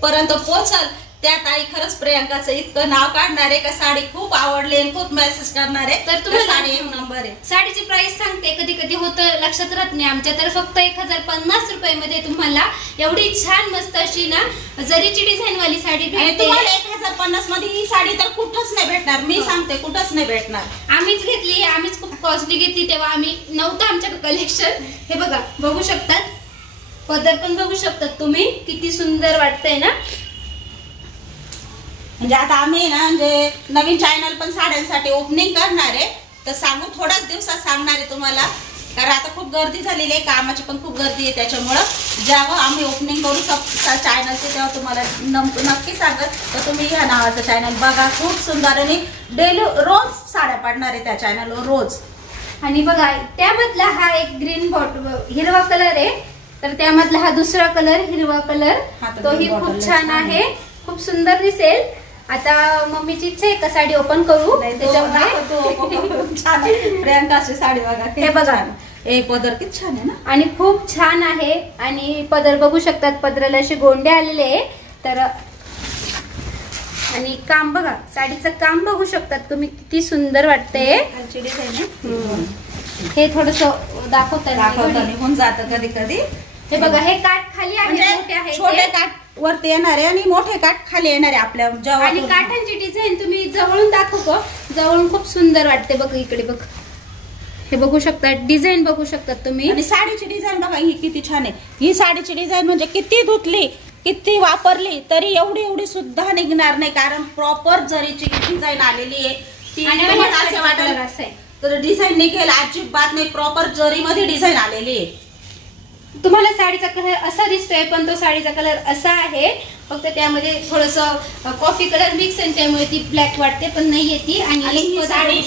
पर्यंत पोहोचल त्या ताई खरंच प्रियंकाचं इतकं नाव काढणार आहे का साडी खूप आवडली आणि खूप मेसेज करणार आहे. तर तुम्ही साडी एक नंबर आहे. साडीची प्राइस सांगते कधी कधी होतं लक्षात राहत नाही आमच्या. तर फक्त 1050 रुपयामध्ये तुम्हाला एवढी छान मस्त अशी ना जरीची डिझाईन वाली साडी भेटते. तुम्हाला 1050 मध्ये ही साडी तर कुठंच नाही भेटणार. मी सांगते कुठंच नाही भेटणार. आम्हीच घेतली. आम्हीच खूप कॉस्टली घेतली. तेव्हा आम्ही नव्हतं आमच्याकडे कलेक्शन. हे बघा बघू शकतात. पदर पण बघू शकतात तुम्ही किती सुंदर वाटतंय ना. म्हणजे आता आम्ही ना म्हणजे नवीन चॅनल पण साड्यांसाठी ओपनिंग करणार आहे. तर सांगू थोड्याच दिवसात सांगणार आहे तुम्हाला. कारण आता खूप गर्दी झालेली आहे. कामाची पण खूप गर्दी आहे. त्याच्यामुळं जेव्हा आम्ही ओपनिंग करू चॅनलचे तेव्हा तुम्हाला नक्की सांगत. तर तुम्ही ह्या नावाचं चॅनल बघा. खूप सुंदर आणि डेली रोज साड्या पडणार आहे त्या चॅनलवर रोज. आणि बघा त्यामधला हा एक ग्रीन बॉटल हिरवा कलर आहे. तर त्यामधला हा दुसरा कलर हिरवा कलर तोही खूप छान आहे. खूप सुंदर दिसेल. आता मम्मीची इच्छा आहे का साडी ओपन करू. छान प्रियंकाची साडी बघा. हे बघा एक पदर किती छान आहे ना. आणि खूप छान आहे. आणि पदर बघू शकतात. पदराला असे गोंडे आलेले आहे. तर आणि काम बघा साडीचं काम बघू शकतात तुम्ही किती सुंदर वाटतंय. हे थोडस दाखवताना होऊन जातं कधी कधी. हे बघा हे काठ खाली आहे. छोटे काठ वरती येणारे आणि मोठे काठ खाली येणारे आपल्या. आणि काठांची डिझाईन तुम्ही जवळून दाखवतो. जवळून खूप सुंदर वाटते. बघ इकडे बघ. हे बघू शकता डिझाईन बघू शकतात तुम्ही. आणि साडीची डिझाईन बघा ही किती छान आहे. ही साडीची डिझाईन म्हणजे किती धुतली किती वापरली तरी एवढी सुद्धा निघणार नाही. कारण प्रॉपर जरीची डिझाईन आलेली आहे. ती असं वाटलं तर डिझाईन निघेल अजिबात नाही. प्रॉपर जरीमध्ये डिझाईन आलेली आहे. तुम्हाला साडीचा कलर असा दिसतोय, पण तो साडीचा कलर असा आहे, फक्त त्यामध्ये थोडस कॉफी कलर मिक्स आहे, त्यामुळे ती ब्लॅक वाटते, पण नाहीये ती. आणि ही साडी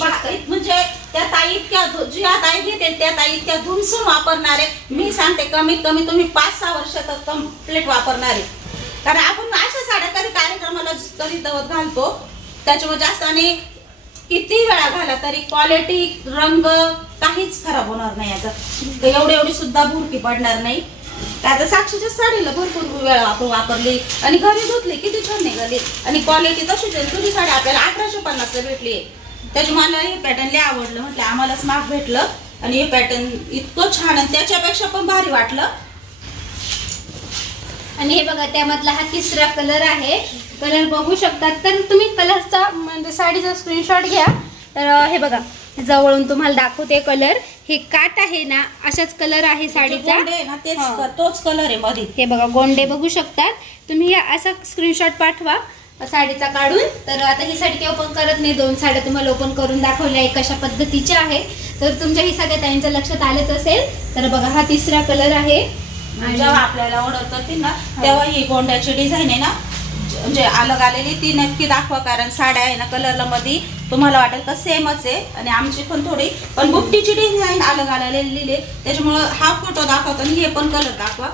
म्हणजे त्या ताई इतक्या ज्या ताई घेतील त्या ताई इतक्या धुमसून वापरणारे. मी सांगते कमीत कमी तुम्ही 5-6 वर्ष तर कम्प्लीट वापरणारे. कारण आपण अशा साड्या कधी कार्यक्रमाला कधी दवत घालतो, त्याच्यामुळे जास्त आणि किती वेळा घाला तरी क्वालिटी रंग काहीच खराब होणार नाही. याचा एवढी सुद्धा भुरकी पडणार नाही. आता साक्षीच्या साडीला भरपूर वेळा आपण वापरली आणि घरी धुतली, किती छान निघाली आणि क्वालिटी तशीच आहे. तुझी साडी आपल्याला 1850 ला भेटली. त्याच्यामुळे मला हे पॅटर्न लय आवडलं. म्हटलं आम्हालाच महाग भेटलं आणि हे पॅटर्न इतकं छान आणि त्याच्यापेक्षा पण भारी वाटलं. आणि हे बघा त्यामधला हा तिसरा कलर आहे. कलर बघू शकतात. तर तुम्ही कलरचा म्हणजे साडीचा स्क्रीनशॉट घ्या. तर हे बघा जवळून तुम्हाला दाखवते कलर. हे काट आहे ना, अशाच कलर आहे साडीचा, तोच कलर आहे मध्ये. हे बघा गोंडे बघू शकतात तुम्ही. असा स्क्रीनशॉट पाठवा साडीचा काढून. तर आता ही साडी ओपन करत नाही, 2 साड्या तुम्हाला ओपन करून दाखवल्या आहे कशा पद्धतीच्या आहे. तर तुमच्या ही सगळ्या ताईंच्या लक्षात आलंच असेल. तर बघा हा तिसरा कलर आहे. जेव्हा आपल्याला ऑर्डर करतील ना तेव्हा ही गोंड्याची डिझाईन आहे ना, म्हणजे अलग आलेली ती नक्की दाखवा. कारण साड्या आहे ना कलरला मध्ये तुम्हाला वाटेल का सेमच आहे आणि आमची पण थोडी पण बुट्टीची डिझाईन अलग आलेली, त्याच्यामुळे हा फोटो दाखवतो आणि हे पण कलर दाखवा.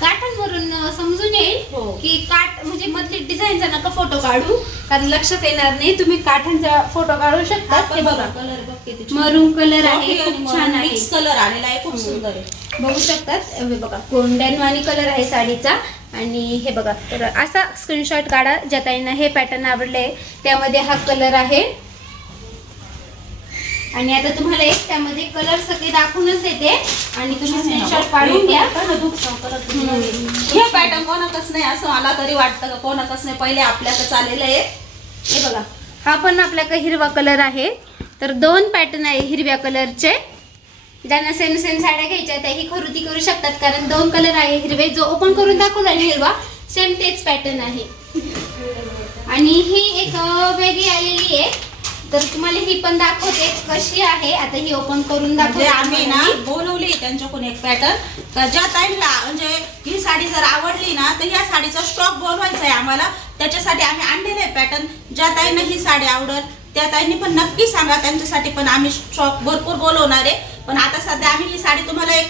काठांवरून समजून येईल की काठ म्हणजे मधली डिझाईनचा नका फोटो काढू, कारण लक्षात येणार नाही. तुम्ही काठांचा फोटो काढू शकता. हे बघा कलर बघ किती मरून कलर आहे, खूप छान आहे. मिक्स कलर आलेला आहे, खूप सुंदर आहे. बघू शकतात. हे बघा कोंड्यांवाणी कलर आहे साडीचा. आणि हे बघा तर असा स्क्रीनशॉट काढा ज्या ताईंना हे पॅटर्न आवडले. त्यामध्ये हा कलर आहे. आणि आता तुम्हाला एक त्यामध्ये कलर सगळे दाखवूनच येते आणि तुम्ही स्क्रीनशॉट काढून घ्या. हे पॅटर्न कोणाकच नाही असं मला तरी वाटतं का कोणाकच नाही, पहिले आपल्याकडे आलेलं आहे. हे बघा हा पण आपल्याकडे हिरवा कलर आहे. तर 2 पॅटर्न आहे हिरव्या कलरचे. ज्यांना सेम साड्या घ्यायच्या त्याही खरेदी करू शकतात, कारण 2 कलर आहे हिरवे. जो ओपन करून दाखवला हिरवा सेम तेच पॅटर्न आहे. आणि ही एक वेगळी आलेली आहे. तर तुम्हाला ही पण दाखवते कशी आहे. आता ही ओपन करून दाखवते. आम्ही ना बोलवली त्यांच्याकडून एक पॅटर्न. ज्या टाइमला म्हणजे ही साडी जर आवडली ना तर या साडीचा स्टॉक बोलवायचा आहे आम्हाला. त्याच्यासाठी आम्ही आणलेले आहे पॅटर्न. ज्या ताईंना ही साडी आवडत त्या ताईंनी पण नक्की सांगा. त्यांच्यासाठी पण आम्ही स्टॉक भरपूर बोलवणार आहे. पण आता सध्या आम्ही ही साडी तुम्हाला एक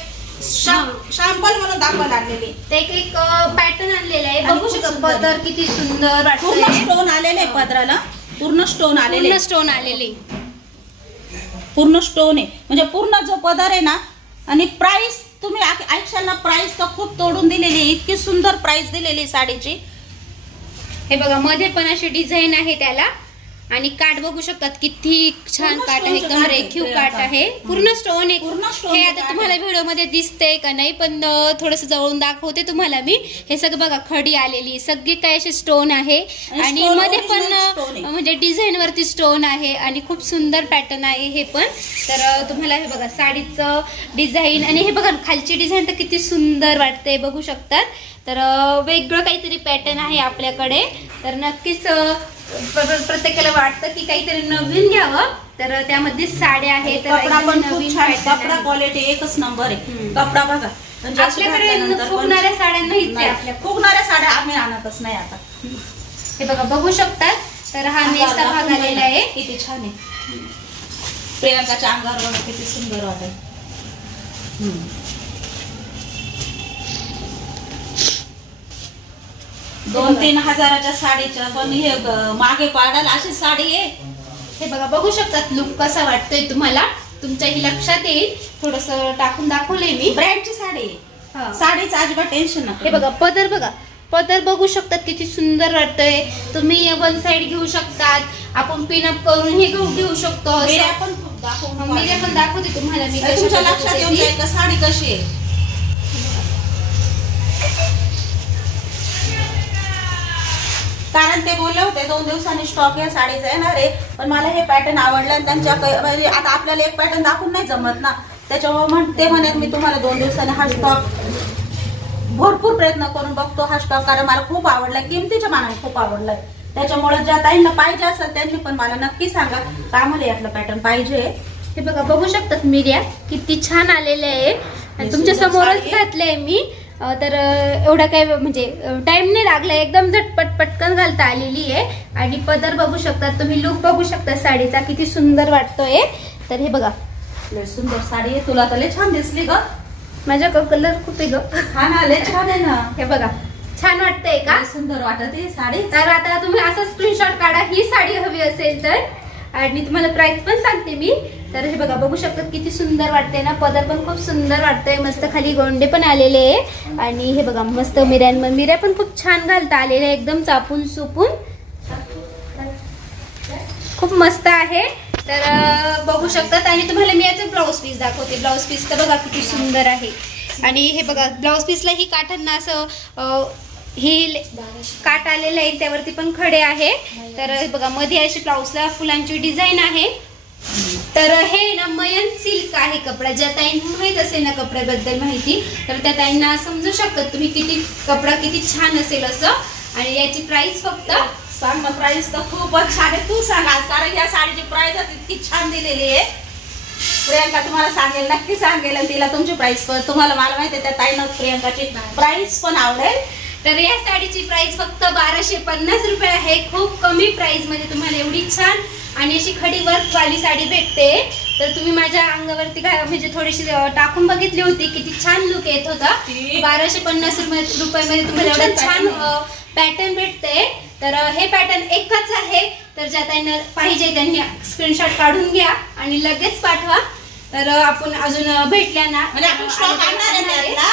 शॅम्पल म्हणून दाखवायला आणलेली. ते एक पॅटर्न आणलेलं आहे. बघू शकता पदर किती सुंदर वाटतोय. स्टोन आलेले आहे पदराला, पूर्ण स्टोन आलेले, पूर्ण स्टोन आहे. म्हणजे पूर्ण जो पदर आहे ना. आणि प्राइस तुम्ही ऐकशाल ना, प्राइस तर खूप तोडून दिलेली आहे. इतकी सुंदर प्राइस दिलेली साडीची. हे बघा मध्ये पण अशी डिझाईन आहे त्याला. आणि काठ बघू शकतात किती छान काठ आहे, एकदम रेखीव काठ आहे. पूर्ण स्टोन आहे. हे आता तुम्हाला व्हिडिओ मध्ये दिसतंय का नाही, पण थोडस जवळून दाखवते तुम्हाला मी. हे सगळं बघा खडी आलेली, सगळे काय असे स्टोन आहे. आणि मध्ये पण म्हणजे डिझाईन वरती स्टोन आहे आणि खूप सुंदर पॅटर्न आहे हे पण. तर तुम्हाला हे बघा साडीचं डिझाईन आणि हे बघा खालची डिझाईन तर किती सुंदर वाटते बघू शकतात. तर वेगळं काहीतरी पॅटर्न आहे आपल्याकडे. तर नक्कीच प्रत्येकाला वाटतं की काहीतरी नवीन घ्यावं. तर त्यामध्ये साड्या आहेत. कपडा पण खूप छान, कपडा क्वालिटी एकच नंबर आहे. कपडा बघा आपल्याकडे फुगणाऱ्या साड्या नाहीच आहे. आपल्या फुगणाऱ्या साड्या आम्ही आणतच नाही आता. हे बघा बघू शकतात. तर हा नेसचा भाग आलेला आहे. किती छान आहे. प्रियांकाच्या अंगावर बघा किती सुंदर वाटेल. 2-3 हजाराच्या साडीच्या पण हे मागे पाडायला अशी साडी आहे. हे बघा बघू शकतात लुक कसा वाटतोय तुम्हाला. तुमच्याही लक्षात येईल. थोडस टाकून दाखवलंय मी. ब्रँडची साडी आहे. साडीचं अजिबात टेन्शन नका. हे बघा पदर बघा, पदर बघू शकतात किती सुंदर वाटतंय. तुम्ही 1 साइड घेऊ शकतात. आपण पिनअप करून हे घेऊ शकतो. मी पण दाखवते तुम्हाला. मी तुमच्या लक्षात येऊन जाईल का साडी कशी आहे. कारण ते बोलले होते 2 दिवसांनी स्टॉक या साडीचा येणार आहे. पण मला हे पॅटर्न आवडलं आणि त्यांच्या आता आपल्याला एक पॅटर्न दाखवून नाही जमत ना. त्याच्यामुळे ते म्हणत मी तुम्हाला 2 दिवसांनी हा स्टॉक भरपूर प्रयत्न करून बघतो हा स्टॉक. कारण मला खूप आवडलाय, किमतीच्या मानाने खूप आवडलाय. त्याच्यामुळे ज्या ताईंना पाहिजे असेल त्यांनी पण मला नक्की सांगा का मला यातलं पॅटर्न पाहिजे. हे बघा बघू शकतात मिऱ्या किती छान आलेले आहे. आणि तुमच्या समोरच घातलंय मी. तर एवढा काही म्हणजे टाइम नाही लागला, एकदम झटपट पटकन घालता आलेली आहे. आणि पदर बघू शकता तुम्ही, लुक बघू शकता साडीचा किती सुंदर वाटतोय. तर हे बघा लय सुंदर साडी आहे, तुला तर लय छान दिसली ग. माझ्या कलर खूप आहे ग. हा ना, लय छान आहे ना. हे बघा छान वाटतंय का? सुंदर वाटत आहे साडी. तर आता तुम्ही असं स्क्रीनशॉट काढा ही साडी हवी असेल तर, आणि तुम्हाला प्राइस पण सांगते मी. तर हे बघा बघू शकता किती सुंदर वाटते ना, पदर पण खूप सुंदर वाटतंय, मस्त खाली गोंडे पण आलेले आहे. आणि हे बघा मस्त मिऱ्या पण खूप छान घालता आलेले, एकदम चापून सुपून खूप मस्त आहे. तर बघू शकतात. आणि तुम्हाला मी याचं ब्लाऊज पीस दाखवते. ब्लाऊज पीस तर बघा किती सुंदर आहे. आणि हे बघा ब्लाऊज पीसला ही काठांना असं ही काट आलेलं आहे, त्यावरती पण खडे आहे. तर हे बघा मध्ये अशी ब्लाऊजला फुलांची डिझाईन आहे. तर हे ना मयन सिल्क आहे कपडा. ज्या ताईंना माहित असेल ना कपड्याबद्दल माहिती, तर त्या ताईंना समजू शकतात तुम्ही किती कपडा किती छान असेल असं. आणि याची प्राइस फक्त सांग ना. प्राइस तर खूपच छान आहे, तू सांगा, कारण या साडीची प्राइस इतकी छान दिलेली आहे. प्रियंका तुम्हाला सांगेल, नक्की सांगेल. आणि तिला तुमची प्राइस पण तुम्हाला, मला माहिती आहे त्या ताईंना प्रियंकाची प्राइस पण आवडेल. तर या साडीची प्राइस फक्त 1250 रुपये आहे. खूप कमी प्राइस मध्ये तुम्हाला एवढी छान आणि अशी खडी वर्क वाली साडी भेटते. तर तुम्ही माझ्या अंगावरती म्हणजे थोडीशी टाकून बघितली होती, किती छान लुक येत होता. 1250 रुपयामध्ये तुम्हाला एवढं छान पॅटर्न भेटते. तर हे पॅटर्न एकच आहे. तर ज्या त्यांना पाहिजे त्यांनी स्क्रीनशॉट काढून घ्या आणि लगेच पाठवा. तर आपण अजून भेटल्या ना म्हणजे आपण स्टॉक आणणार आहे त्यातला,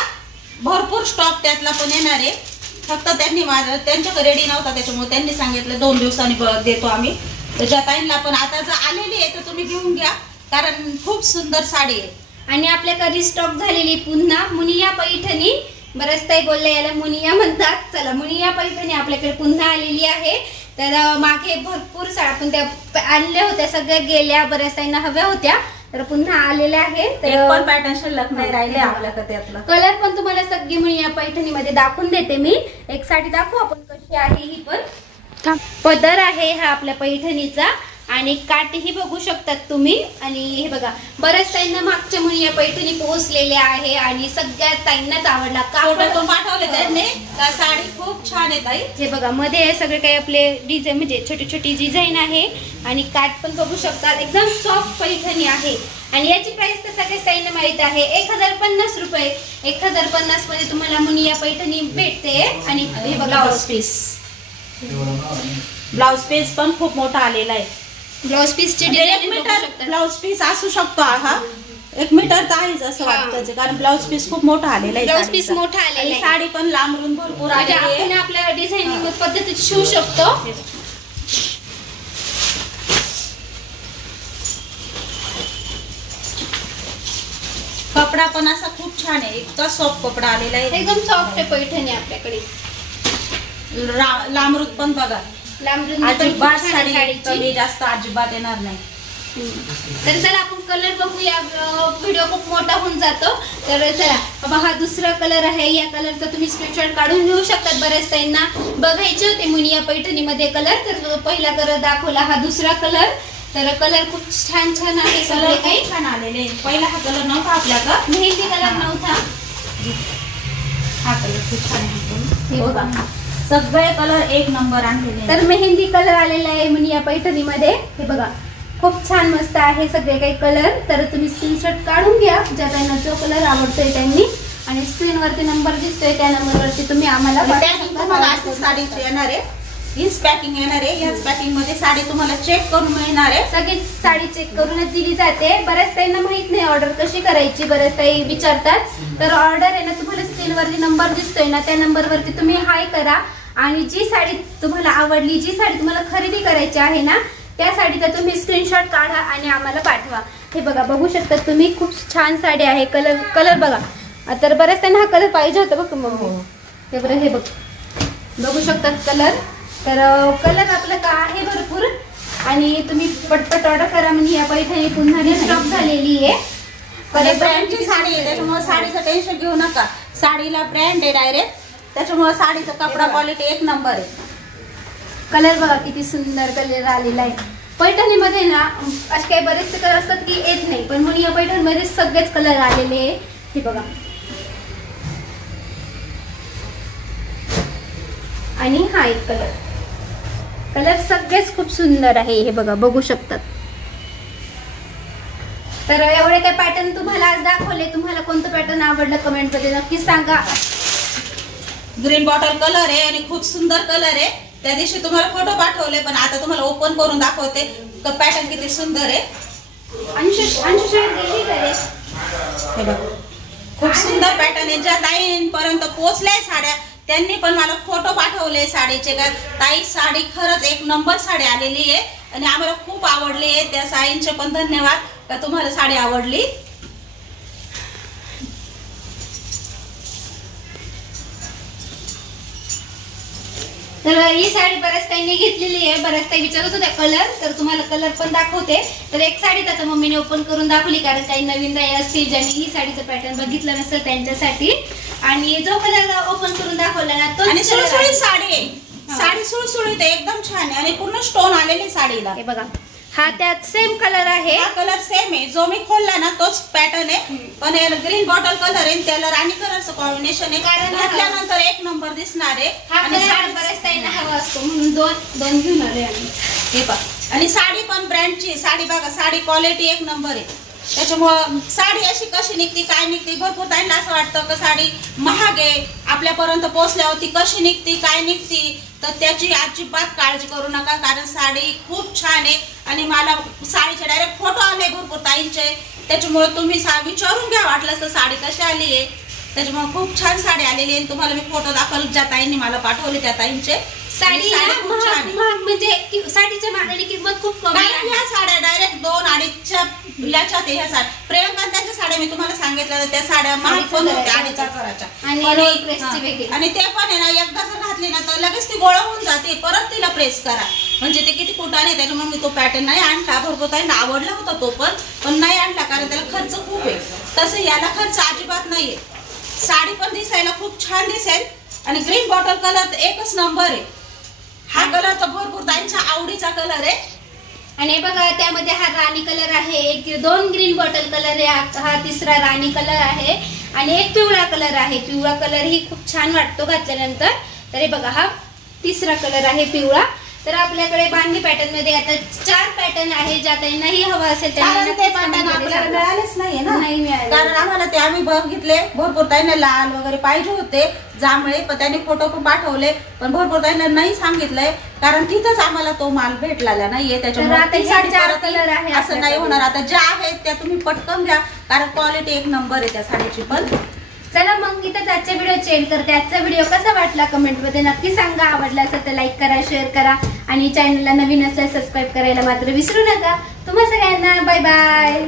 भरपूर स्टॉक त्यातला पण येणार आहे. फक्त त्यांनी त्यांच्याकडे रेडी नव्हता, त्याच्यामुळे त्यांनी सांगितलं 2 दिवसांनी देतो आम्ही. तर ज्या ताईंना पण आता जर आलेली आहे तर तुम्ही घेऊन घ्या, कारण खूप सुंदर साडी आहे. आणि आपल्याकडे स्टॉक झालेली पुन्हा मुनिया पैठणी. बरेच ताई बोलले याला मुनिया म्हणतात. चला मुनिया पैठणी आपल्याकडे पुन्हा आलेली आहे. तर मागे भरपूर आपण त्या आणल्या होत्या, सगळ्या गेल्या, बऱ्याच ताईंना हव्या होत्या, तर पुन्हा आलेल्या आहे. तर पण पॅटर्न शिल्लक नाही राहिले आपल्याकडे. त्यातलं कलर पण तुम्हाला सगळी मुनिया पैठणी मध्ये दाखवून देते मी. एक साडी दाखवू आपण कशी आहे ही. पण पदर आहे हा आपल्या पैठणीचा आणि काठही बघू शकतात तुम्ही. आणि हे बघा बऱ्याच ताईंना मागच्या मुनिया पैठणी पोहोचलेल्या आहे आणि सगळ्या ताईंनाच आवडला. कापड पण पाठवले त्यांनी. साडी खूप छान आहे ताई. हे बघा मध्ये सगळे काही आपले डिझाईन म्हणजे छोटी छोटी डिझाईन आहे. आणि काठ पण बघू शकतात, एकदम सॉफ्ट पैठणी आहे. आणि याची प्राइस तर सगळ्याच ताईंना माहित आहे, 1050 रुपये. 1050 मध्ये तुम्हाला मुनिया पैठणी भेटते. आणि हे बघा ब्लाउज पीस, ब्लाउज पीस पण खूप मोठा आलेला आहे. ब्लाउज पीसचे 1 मीटर ब्लाउज पीस असू शकतो. हा 1 मीटर तर आहेच असं वाटतं, कारण ब्लाउज पीस खूप मोठा आलेला आहे. ब्लाउज पीस मोठा आलेला आहे. साडी पण लांबरून भरपूर म्हणजे आलेली आहे. आपण आपल्या डिझाईनिंग पद्धतीत शिवू शकतो. कपडा पण असा खूप छान आहे, इतका सॉफ्ट कपडा आलेला आहे, एकदम सॉफ्ट आहे पैठणी आपल्याकडे. लांबरूत पण बघा, अजिबात साडी साडीची कमी जास्त अजिबात येणार नाही. तर चला आपण कलर बघूया, व्हिडिओ खूप मोठा होऊन जातो. तर चला बाबा हा दुसरा कलर आहे. या कलरचा तुम्ही स्क्रीनशॉट काढून घेऊ शकतात. बरेच त्यांना बघायचे होते मुनिया पैठणी मध्ये कलर, तर पहिला कलर दाखवला, हा दुसरा कलर. तर कलर खूप छान छान आहे, सगळे काही छान आलेले. पहिला हा कलर नव्हता आपल्याकडे, मेहंदी कलर नव्हता. हा कलर खूप छान आहे. बघा सगळे कलर एक नंबर आणलेले. तर मेहंदी कलर आलेला आहे मुनिया पैठणी मध्ये. हे बघा खूप छान मस्त आहे सगळे काही कलर. तर तुम्ही स्क्रीनशॉट काढून घ्या ज्या त्यांना जो कलर आवडतोय त्यांनी. आणि स्क्रीनवरती नंबर दिसतोय त्या नंबरवरती तुम्ही आम्हाला साडीची येणार आहे, हीच पॅकिंग येणार आहे. याच पॅकिंग मध्ये साडी तुम्हाला चेक करून मिळणार आहे. सगळी साडी चेक करूनच दिली जाते. बऱ्याच ताईंना माहित नाही ऑर्डर कशी करायची, बऱ्याच ताई विचारतात. तर ऑर्डर आहे ना, तुम्हाला स्क्रीनवरती नंबर दिसतोय ना, त्या नंबरवरती तुम्ही हाय करा. आणि जी साडी तुम्हाला आवडली, जी साडी तुम्हाला खरेदी करायची आहे ना, त्या साडीचा तुम्ही स्क्रीनशॉट काढा आणि आम्हाला पाठवा. हे बघा बघू शकता तुम्ही, खूप छान साडी आहे. कलर बघा. तर बऱ्याच त्यांना हा कलर पाहिजे होता बघ मग. हे बरं, हे बघू शकतात कलर. तर कलर आपलं का आहे भरपूर. आणि तुम्ही पटपट ऑर्डर करा. म्हणजे या पैठणी पुन्हा स्टॉक झालेली आहे. ब्रँडची साडी आहे, त्याच्यामुळे साडीचं टेन्शन घेऊ नका. साडीला ब्रँड आहे डायरेक्ट, त्याच्यामुळे साडीचा कपडा क्वालिटी एक नंबर आहे. कलर बघा किती सुंदर कलर आलेला आहे. पैठणीमध्ये ना असे काही बरेचसे कलर असतात की येत नाही, पण मुनिया पैठणीमध्ये सगळेच कलर आलेले आहे. हे बघा, आणि हा एक कलर सगळेच खूप सुंदर आहे. हे बघा, बघू शकतात. तर एवढे काही पॅटर्न तुम्हाला आज दाखवले. तुम्हाला कोणतं पॅटर्न आवडलं कमेंट मध्ये नक्की सांगा. ग्रीन बॉटल कलर आहे आणि खूप सुंदर कलर आहे. त्या दिवशी तुम्हाला फोटो पाठवले, पण आता तुम्हाला ओपन करून दाखवते पॅटर्न किती सुंदर आहे. हे बघा, खूप सुंदर पॅटर्न आहे. ज्या ताईंपर्यंत पोहोचल्या साड्या त्यांनी पण मला फोटो पाठवले साडीचे. का ताई, साडी खरंच एक नंबर साडी आलेली आहे आणि आम्हाला खूप आवडली आहे. त्या साईंचे पण धन्यवाद का तुम्हाला साडी आवडली. तर ही साडी बऱ्याच ताईंनी घेतलेली आहे. बऱ्याच ताई विचारत होत्या कलर, तर तुम्हाला कलर पण दाखवते. तर एक साडी आता मम्मीने ओपन करून दाखवली, कारण काही नवीन ताई असतील ज्यांनी ही साडीचं पॅटर्न बघितलं नसेल त्यांच्यासाठी. आणि जो कलर ओपन करून दाखवला ना तो सुळसुळीत साडी आहे. साडी सुळसुळीत आहे, एकदम छान आहे आणि पूर्ण स्टोन आलेली साडीला. हे बघा, हा त्यात सेम कलर आहे. हा कलर सेम आहे. जो मी खोलला ना तोच पॅटर्न आहे, पण ग्रीन बॉटल कलर आहे. त्याला राणी कलरचं कॉम्बिनेशन आहे. कारण घातल्यानंतर एक नंबर दिसणार आहे. आणि साडी बऱ्याच ताईंना हवा असतो म्हणून दोन घेऊन आले आम्ही. हे बघा, आणि साडी पण ब्रँडची साडी बघा. साडी क्वालिटी एक नंबर आहे. त्याच्यामुळं साडी अशी कशी निघते, काय निघते, भरपूर ताईंना असं वाटतं की साडी महाग आहे, आपल्यापर्यंत पोहोचल्यावरती कशी निघते, काय निघते. तर त्याची अजिबात काळजी करू नका, कारण साडी खूप छान आहे. आणि मला साडीचे डायरेक्ट फोटो आले भरपूर ताईंचे. त्याच्यामुळे तुम्ही विचारून घ्या वाटलं तर साडी कशी आली आहे. त्याच्यामुळे खूप छान साडी आलेली आहे. तुम्हाला मी फोटो दाखवले ज्या ताईंनी मला पाठवले त्या ताईंचे. साडी खूप छान म्हणजे साडीच्या मागणी किंमत खूप कमी आहे. ह्या साड्या डायरेक्ट 2-2.5च्या याच्यात ह्या साड्या. प्रियंका त्यांच्या साड्या मी तुम्हाला सांगितलं, त्या साड्या महाग पण होत्या 2,500च्या. आणि ते पण आहे ना, एकदा जर घातली ना तर लगेच ती गोळा होऊन जाते. परत तिला प्रेस करा, म्हणजे ते किती फुटाने. त्याच्यामुळे मी तो पॅटर्न नाही आणला. भरपूर ताईंना आवडला होता तो पण नाही आणला, कारण त्याला खर्च खूप आहे. तसं याला खर्च अजिबात नाहीये. साडी पण दिसायला खूप छान दिसेल. आणि ग्रीन बॉटल कलर एकच नंबर आहे. हा कलर तर भरपूर ताईंच्या आवडीचा कलर आहे. आणि बघा, त्यामध्ये हा राणी कलर आहे, 2 ग्रीन बॉटल कलर आहे, हा तिसरा राणी कलर आहे आणि एक पिवळा कलर आहे. पिवळा कलर ही खूप छान वाटतो घातल्यानंतर. तर हे बघा, हा तिसरा कलर आहे पिवळा. तर आपल्याकडे बांधणी पॅटर्न मध्ये आता 4 पॅटर्न आहे. ज्या ताईंनाही हवा असेल त्यांना ते पॅटर्न आपल्याला मिळालेच नाहीये ना. नाही मिळाले, कारण आम्हाला ते आम्ही बघितले. भरपूर ताईंना लाल वगैरे पाहिजे होते, जांभळे, पण त्यांनी फोटो पण पाठवले. पण भरपूर ताईंना नाही सांगितलंय, कारण तिथंच आम्हाला तो माल भेटलेला नाहीये. त्याच्यामुळे साडी 4 कलर आहे. असं नाही होणार. आता ज्या आहेत त्या तुम्ही पटकन घ्या, कारण क्वालिटी एक नंबर आहे त्या साडीची पण. चला मग इथंच आजचा व्हिडिओ चेंज करते. आजचा व्हिडिओ कसा वाटला कमेंट मध्ये नक्की सांगा. आवडला असेल तर लाईक करा, शेअर करा आणि चॅनलला नवीन असेल सबस्क्राईब करायला मात्र विसरू नका. तुम्हा सगळ्यांना बाय बाय.